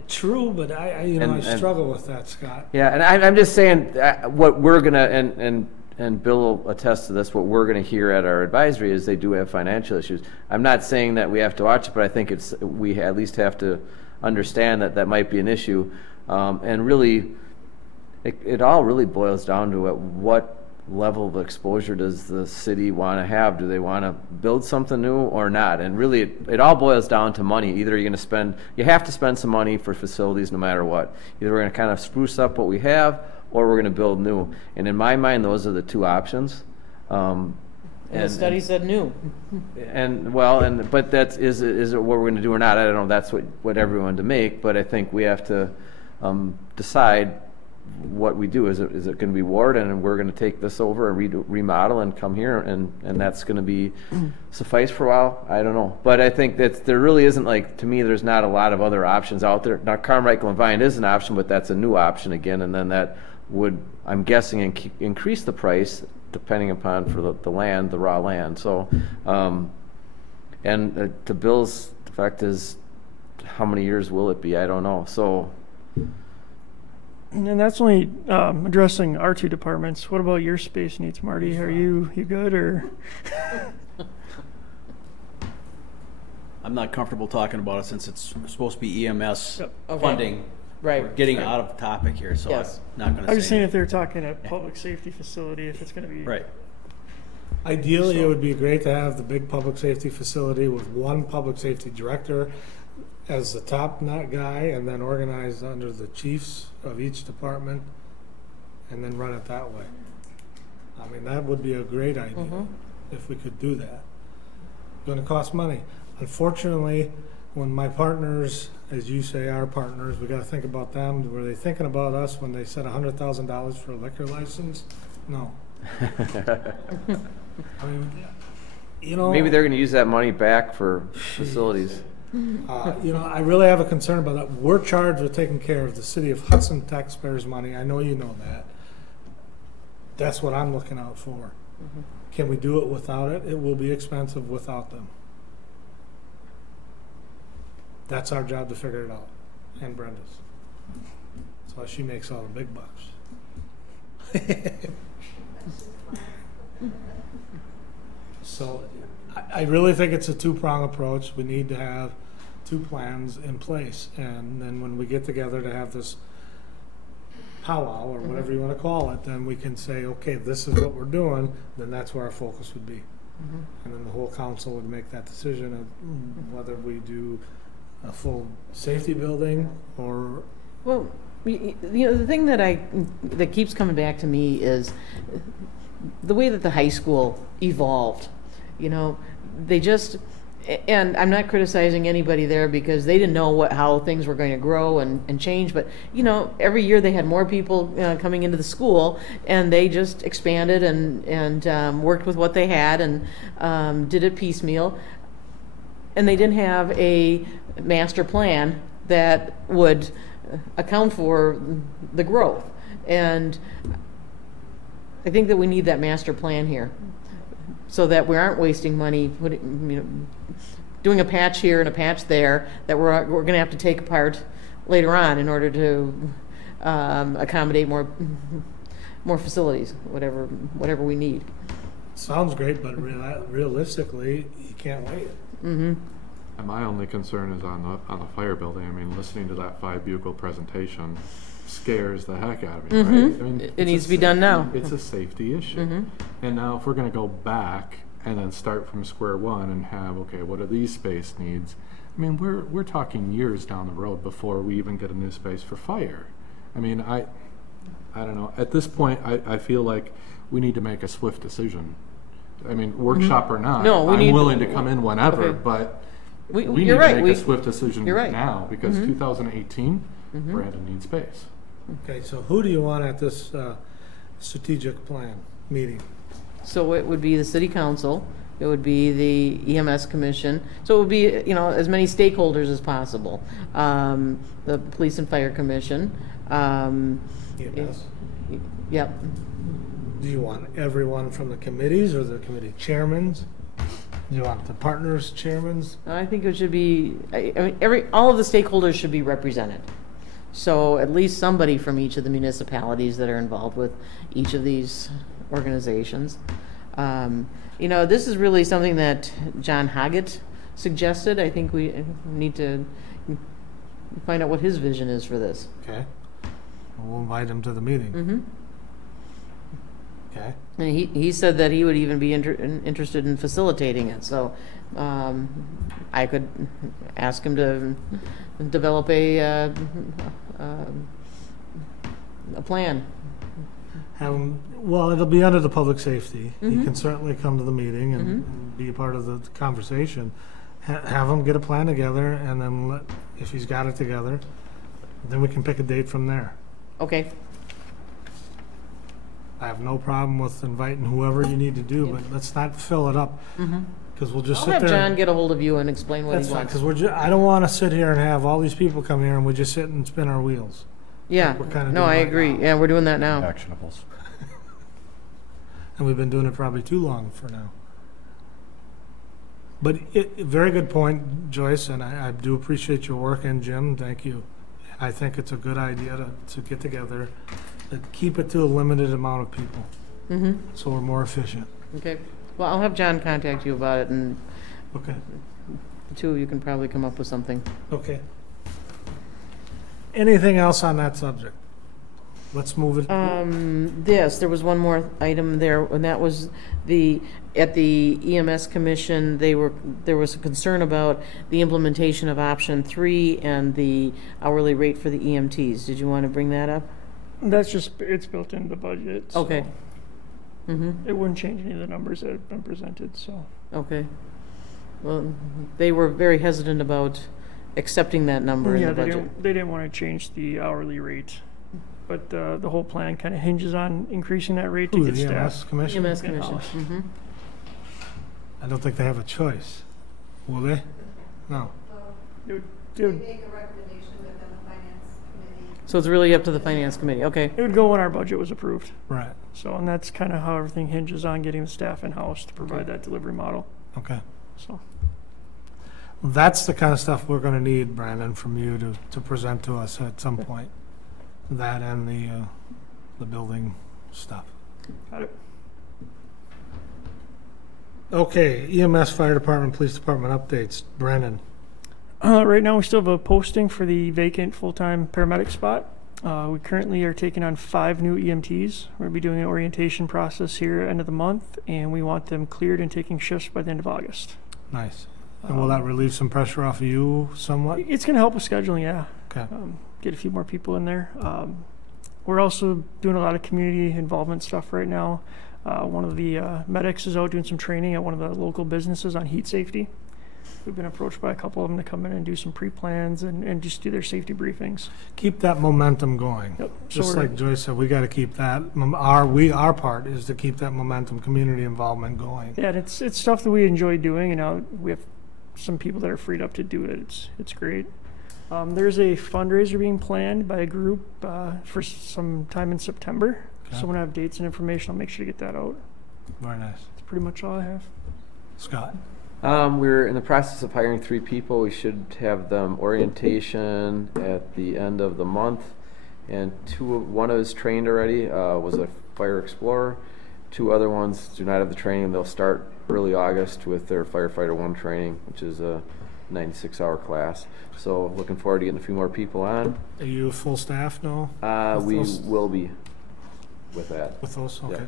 True, but I struggle with that, Scott. Yeah, and I'm just saying what we're gonna and Bill will attest to this. What we're gonna hear at our advisory is they do have financial issues. I'm not saying that we have to watch it, but I think we at least have to understand that might be an issue. And really, it all really boils down to what level of exposure does the city want to have? Do they want to build something new or not? And really, it all boils down to money. Either you're going to spend, you have to spend some money for facilities no matter what. Either we're going to kind of spruce up what we have, or we're going to build new. And in my mind, those are the two options. And the study said new. But that's, is it what we're going to do or not? I don't know. That's what everyone to make, but I think we have to decide what we do. Is it going to be Ward, and we're going to take this over and remodel and come here, and that's going to be suffice for a while? I don't know. But I think that there really isn't, like, to me, there's not a lot of other options out there. Now, Carmichael and Vine is an option, but that's a new option again, and then that would, I'm guessing, increase the price depending upon for the land, the raw land. So, to Bill's, the fact is, how many years will it be? I don't know. So. And that's only addressing our two departments. What about your space needs, Marty? Are you good, or? I'm not comfortable talking about it since it's supposed to be EMS funding. Right. We're getting out of topic here, so Yes. I'm not going to say I was saying it. if they're talking a public safety facility, if it's going to be Right. Ideally, it would be great to have the big public safety facility with one public safety director as the top guy, and then organized under the chiefs of each department, and then run it that way. I mean, that would be a great idea if we could do that. Going to cost money. Unfortunately, when my partners, as you say, our partners, we got to think about them. Were they thinking about us when they said $100,000 for a liquor license? No. I mean, you know, Maybe they're going to use that money back for facilities. you know, I really have a concern about that. We're charged with taking care of the city of Hudson taxpayers' money. I know you know that. That's what I'm looking out for. Can we do it without it? It will be expensive without them. That's our job to figure it out, and Brenda's. So she makes all the big bucks. So I really think it's a two-prong approach. We need to have two plans in place, and then when we get together to have this powwow or whatever you want to call it, then we can say, okay, this is what we're doing. Then that's where our focus would be, and then the whole council would make that decision of whether we do a full safety building or. Well, you know, the thing that keeps coming back to me is the way that the high school evolved. You know, they just, and I'm not criticizing anybody there because they didn't know how things were going to grow and change, but, you know, every year they had more people coming into the school, and they just expanded and worked with what they had and did it piecemeal. And they didn't have a master plan that would account for the growth. And I think that we need that master plan here, so that we aren't wasting money, doing a patch here and a patch there that we're going to have to take apart later on in order to accommodate more facilities, whatever we need. Sounds great, but realistically, you can't wait. And my only concern is on the fire building. I mean, listening to that 5 bugle presentation scares the heck out of me, right? I mean, it needs to be done now. It's a safety issue. And now if we're going to go back and then start from square one and have, okay, what are these space needs? I mean, we're talking years down the road before we even get a new space for fire. I mean, I don't know. At this point, I feel like we need to make a swift decision. I mean, workshop or not, I'm willing to come in whenever, but we need to make a swift decision now, because 2018, Brandon needs space. Okay, so who do you want at this strategic plan meeting? So it would be the city council, it would be the EMS commission, so it would be, you know, as many stakeholders as possible. The police and fire commission. EMS? Yep. Do you want everyone from the committees or the committee chairmans? Do you want the partners chairmans? I think it should be, I mean, all of the stakeholders should be represented. So at least somebody from each of the municipalities that are involved with each of these organizations. You know, this is really something that John Hoggett suggested. I think we need to find out what his vision is for this. Okay. We'll invite him to the meeting. Okay. And he said that he would even be interested in facilitating it, so I could ask him to develop a plan. Well, it'll be under the public safety. He Mhm. can certainly come to the meeting and be a part of the conversation. Have him get a plan together, and then if he's got it together, then we can pick a date from there. Okay. I have no problem with inviting whoever you need to do, but let's not fill it up, because we'll just I'll sit have there. John get a hold of you and explain what That's he fine, wants. because I don't want to sit here and have all these people come here and we just sit and spin our wheels. Yeah, we're kinda no, doing I right agree. now. Yeah, we're doing that now. Actionables. And we've been doing it probably too long for now. But very good point, Joyce, and I do appreciate your work, and Jim, thank you. I think it's a good idea to get together, keep it to a limited amount of people, Mm-hmm. so we're more efficient. Okay. Well, I'll have John contact you about it, and Okay, the two of you can probably come up with something. okay. Anything else on that subject? Let's move it. Yes, there was one more item there, and that was at the EMS commission, there was a concern about the implementation of option 3 and the hourly rate for the EMTs. Did you want to bring that up? That's just, it's built into the budget. so Okay. Mm-hmm. It wouldn't change any of the numbers that have been presented, so. Okay. Well, they were very hesitant about accepting that number in Yeah, the they budget. didn't want to change the hourly rate. But the whole plan kind of hinges on increasing that rate to Ooh, get the EMS staff. commission? EMS commission. In-house. Mm-hmm. I don't think they have a choice. Will they? No. It would- They make a recommendation within the finance committee. So it's really up to the finance committee. Okay. It would go when our budget was approved. Right, So, and that's kind of how everything hinges on getting the staff in-house to provide that delivery model, okay. so. That's the kind of stuff we're gonna need, Brandon, from you to present to us at some point. That and the building stuff. Got it. Okay, EMS, fire department, police department updates. Brandon, Right now, we still have a posting for the vacant full-time paramedic spot. We currently are taking on 5 new EMTs. We're gonna be doing an orientation process here end of the month, and we want them cleared and taking shifts by the end of August. nice. And will that relieve some pressure off of you somewhat? It's gonna help with scheduling, yeah. Okay, Get a few more people in there. We're also doing a lot of community involvement stuff right now. One of the medics is out doing some training at one of the local businesses on heat safety. We've been approached by a couple of them to come in and do some pre-plans and just do their safety briefings. keep that momentum going. Yep. Just we're- like Joyce said, we gotta keep that, our part is to keep that momentum, community involvement going. Yeah, and it's stuff that we enjoy doing, and now we have some people that are freed up to do it. It's great. There's a fundraiser being planned by a group for some time in September. Okay. So when I have dates and information, I'll make sure to get that out. Very nice. That's pretty much all I have. Scott? We're in the process of hiring 3 people. We should have them orientation at the end of the month. And one of us trained already, was a fire explorer. 2 other ones do not have the training. They'll start early August with their firefighter 1 training, which is a 96-hour class. So looking forward to getting a few more people on. Are you full staff now With We those- will be with that. with those? Yeah. Okay.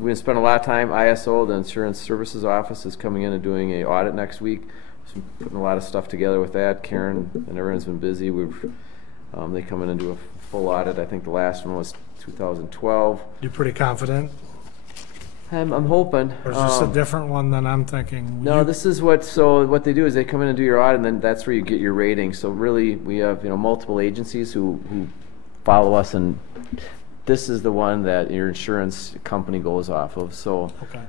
We've spent a lot of time. ISO, the Insurance Services Office, is coming in and doing a audit next week. So putting a lot of stuff together with that. Karen and everyone's been busy. They come in and do a full audit. I think the last one was 2012. You pretty confident? I'm hoping. Or is this a different one than I'm thinking? No, You- this is what they do is they come in and do your audit, and then that's where you get your rating. So really, we have multiple agencies who follow us, and this is the one that your insurance company goes off of. So Okay.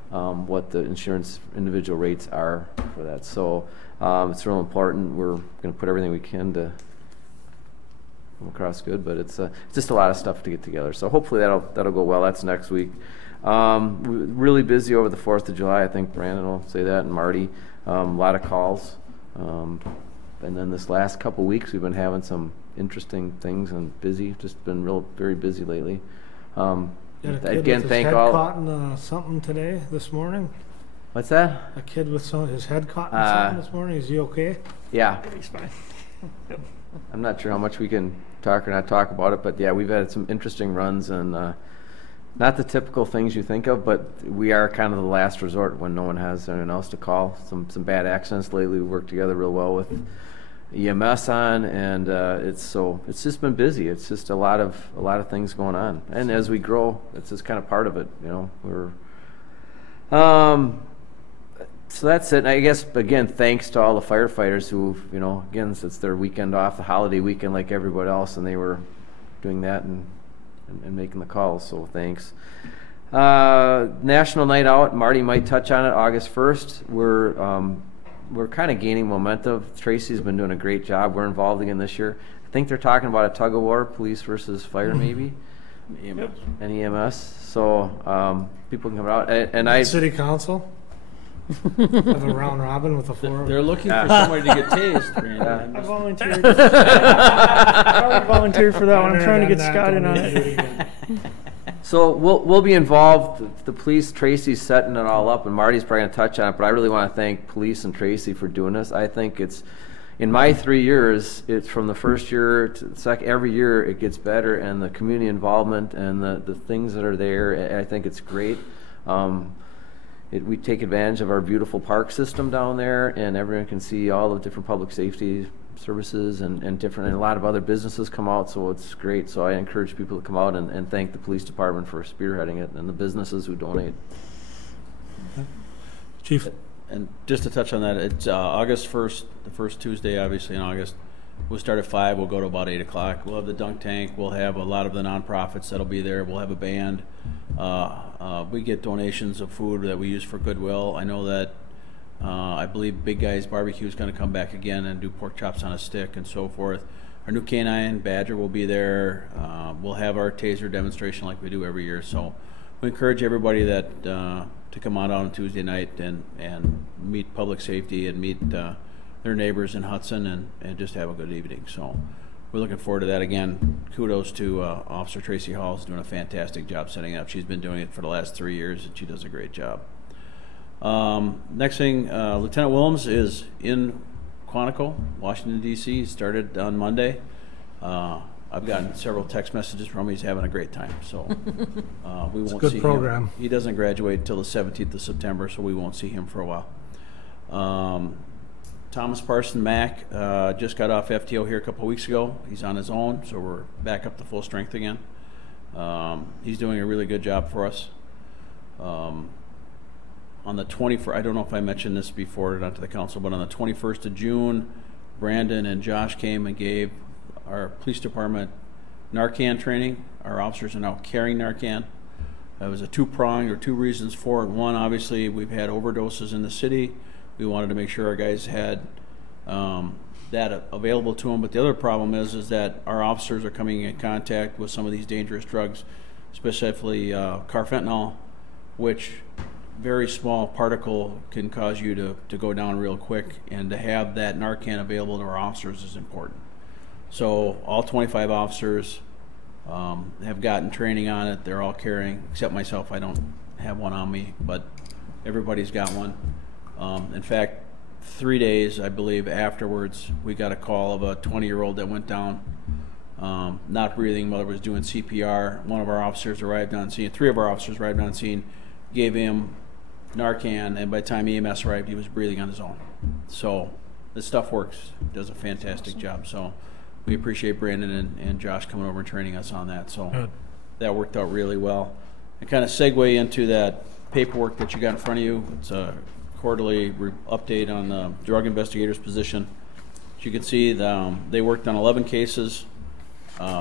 what the insurance individual rates are for that. So it's real important. We're going to put everything we can to come across good, but it's just a lot of stuff to get together. So hopefully that'll go well. That's next week. We're really busy over the 4th of July. I think Brandon will say that, and Marty. A lot of calls. And then this last couple weeks, we've been having some interesting things and busy. Just been very busy lately. You had a kid Again, with his thank head all. caught in something today, this morning? What's that? A kid with his head caught in something this morning? Is he okay? Yeah. He's fine. I'm not sure how much we can talk or not talk about it, but yeah, we've had some interesting runs, and Not the typical things you think of, but we are kind of the last resort when no one has anyone else to call. Some bad accidents lately. We worked together real well with EMS on, and it's just been busy. It's just a lot of things going on. And as we grow, it's just kind of part of it. So that's it. And I guess, again, thanks to all the firefighters who, again, it's their weekend off, the holiday weekend like everybody else, and they were doing that and making the calls, so thanks. National Night Out, Marty might touch on it, August 1st. We're kind of gaining momentum. Tracy's been doing a great job. We're involved again this year. I think they're talking about a tug-of-war, police versus fire maybe, EMS. and EMS. So people can come out. And City Council? Have a round robin with the four. They're looking for somebody to get tased, Brandon. I volunteered. I already volunteered for that one. I'm trying to get Scott in on it. So we'll be involved. The police, Tracy's setting it all up, and Marty's probably going to touch on it, but I really want to thank police and Tracy for doing this. I think it's, in my 3 years, it's from the first year to the second, every year it gets better, and the community involvement and the things that are there, I think it's great. We take advantage of our beautiful park system down there, and everyone can see all the different public safety services and a lot of other businesses come out, so it's great. So I encourage people to come out and thank the police department for spearheading it and the businesses who donate. Chief. And just to touch on that, it's August 1st, the first Tuesday, obviously, in August. We'll start at 5, we'll go to about 8 o'clock. We'll have the dunk tank, we'll have a lot of the nonprofits that'll be there, we'll have a band. We get donations of food that we use for Goodwill. I know that I believe Big Guy's Barbecue is going to come back again and do pork chops on a stick and so forth. Our new canine, Badger, will be there. We'll have our taser demonstration like we do every year. So we encourage everybody that to come out on Tuesday night and meet public safety and meet their neighbors in Hudson and just have a good evening. So we're looking forward to that. Again, kudos to Officer Tracy Hall, who's doing a fantastic job setting it up. She's been doing it for the last 3 years, and she does a great job. Next thing, Lieutenant Willems is in Quantico, Washington, D.C. He started on Monday. I've gotten several text messages from him. He's having a great time. So we won't see program. him. He doesn't graduate until the 17th of September, so we won't see him for a while. Thomas Parson Mack just got off FTO here a couple of weeks ago. He's on his own, so we're back up to full strength again. He's doing a really good job for us. On the 21st, I don't know if I mentioned this before, not to the council, but on the 21st of June, Brandon and Josh came and gave our police department Narcan training. Our officers are now carrying Narcan. It was a two-pronged, or two reasons for it. One, obviously, we've had overdoses in the city. We wanted to make sure our guys had that available to them. But the other problem is that our officers are coming in contact with some of these dangerous drugs, specifically carfentanil, which very small particle can cause you to go down real quick, and to have that Narcan available to our officers is important. So all 25 officers have gotten training on it. They're all carrying, except myself. I don't have one on me, but everybody's got one. In fact, 3 days, I believe, afterwards, we got a call of a 20-year-old that went down, not breathing while he was doing CPR. One of our officers arrived on scene. 3 of our officers arrived on scene, gave him Narcan, and by the time EMS arrived, he was breathing on his own. So this stuff works. Does a fantastic job. So we appreciate Brandon and Josh coming over and training us on that. So that worked out really well. And kind of segue into that paperwork that you got in front of you. It's a quarterly update on the drug investigators position. As you can see, they worked on 11 cases,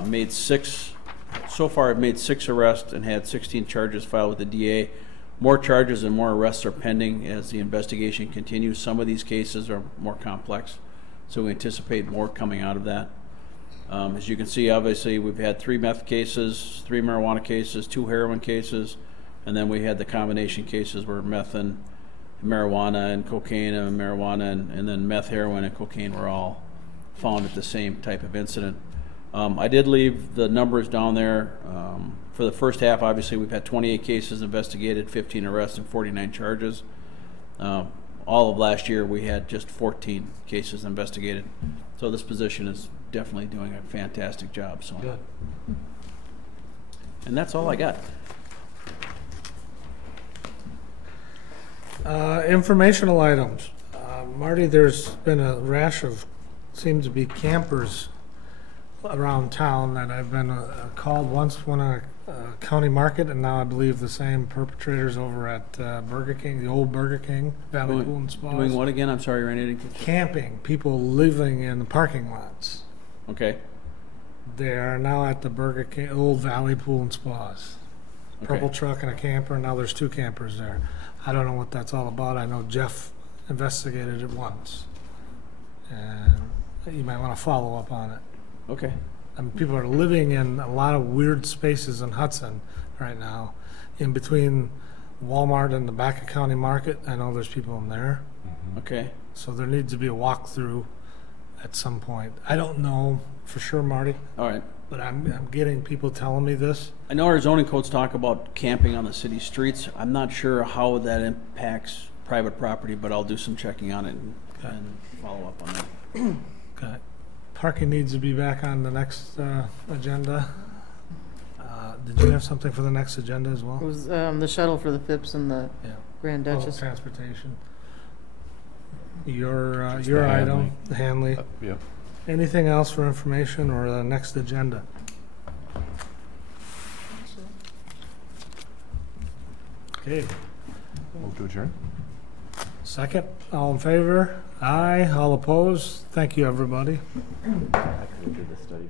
made 6. So far, I've made 6 arrests and had 16 charges filed with the DA. More charges and more arrests are pending as the investigation continues. Some of these cases are more complex, so we anticipate more coming out of that. As you can see, obviously, we've had 3 meth cases, 3 marijuana cases, 2 heroin cases, and then we had the combination cases where meth and marijuana and cocaine and marijuana and then meth, heroin, and cocaine were all found at the same type of incident. I did leave the numbers down there. For the first half, obviously, we've had 28 cases investigated, 15 arrests, and 49 charges. All of last year, we had just 14 cases investigated. So this position is definitely doing a fantastic job. So, good. And that's all I got. Informational items. Marty, there's been a rash of, seems to be campers around town that I've been called once when a county market, and now I believe the same perpetrators over at Burger King, the old Burger King, Valley Pool and Spas. Doing what again? I'm sorry, Randy. Didn't catch that. Camping, people living in the parking lots. Okay. They are now at the Burger King, old Valley Pool and Spas. Purple Okay. truck and a camper, and now there's 2 campers there. I don't know what that's all about. I know Jeff investigated it once. And you might want to follow up on it. Okay. I mean, people are living in a lot of weird spaces in Hudson right now. In between Walmart and the back of County Market, I know there's people in there. Okay. So there needs to be a walkthrough at some point. I don't know for sure, Marty, All right. but I'm getting people telling me this. I know our zoning codes talk about camping on the city streets. I'm not sure how that impacts private property, but I'll do some checking on it and follow up on that. Okay. Parking needs to be back on the next agenda. Did you have something for the next agenda as well? It was the shuttle for the FIPS and the Yeah. Grand Oh, Duchess. transportation. Your Just your the item, Hanley. Yep. Anything else for information or the next agenda? Okay. Move to adjourn. Second, all in favor? Aye. All opposed? Thank you, everybody. I could have did the study.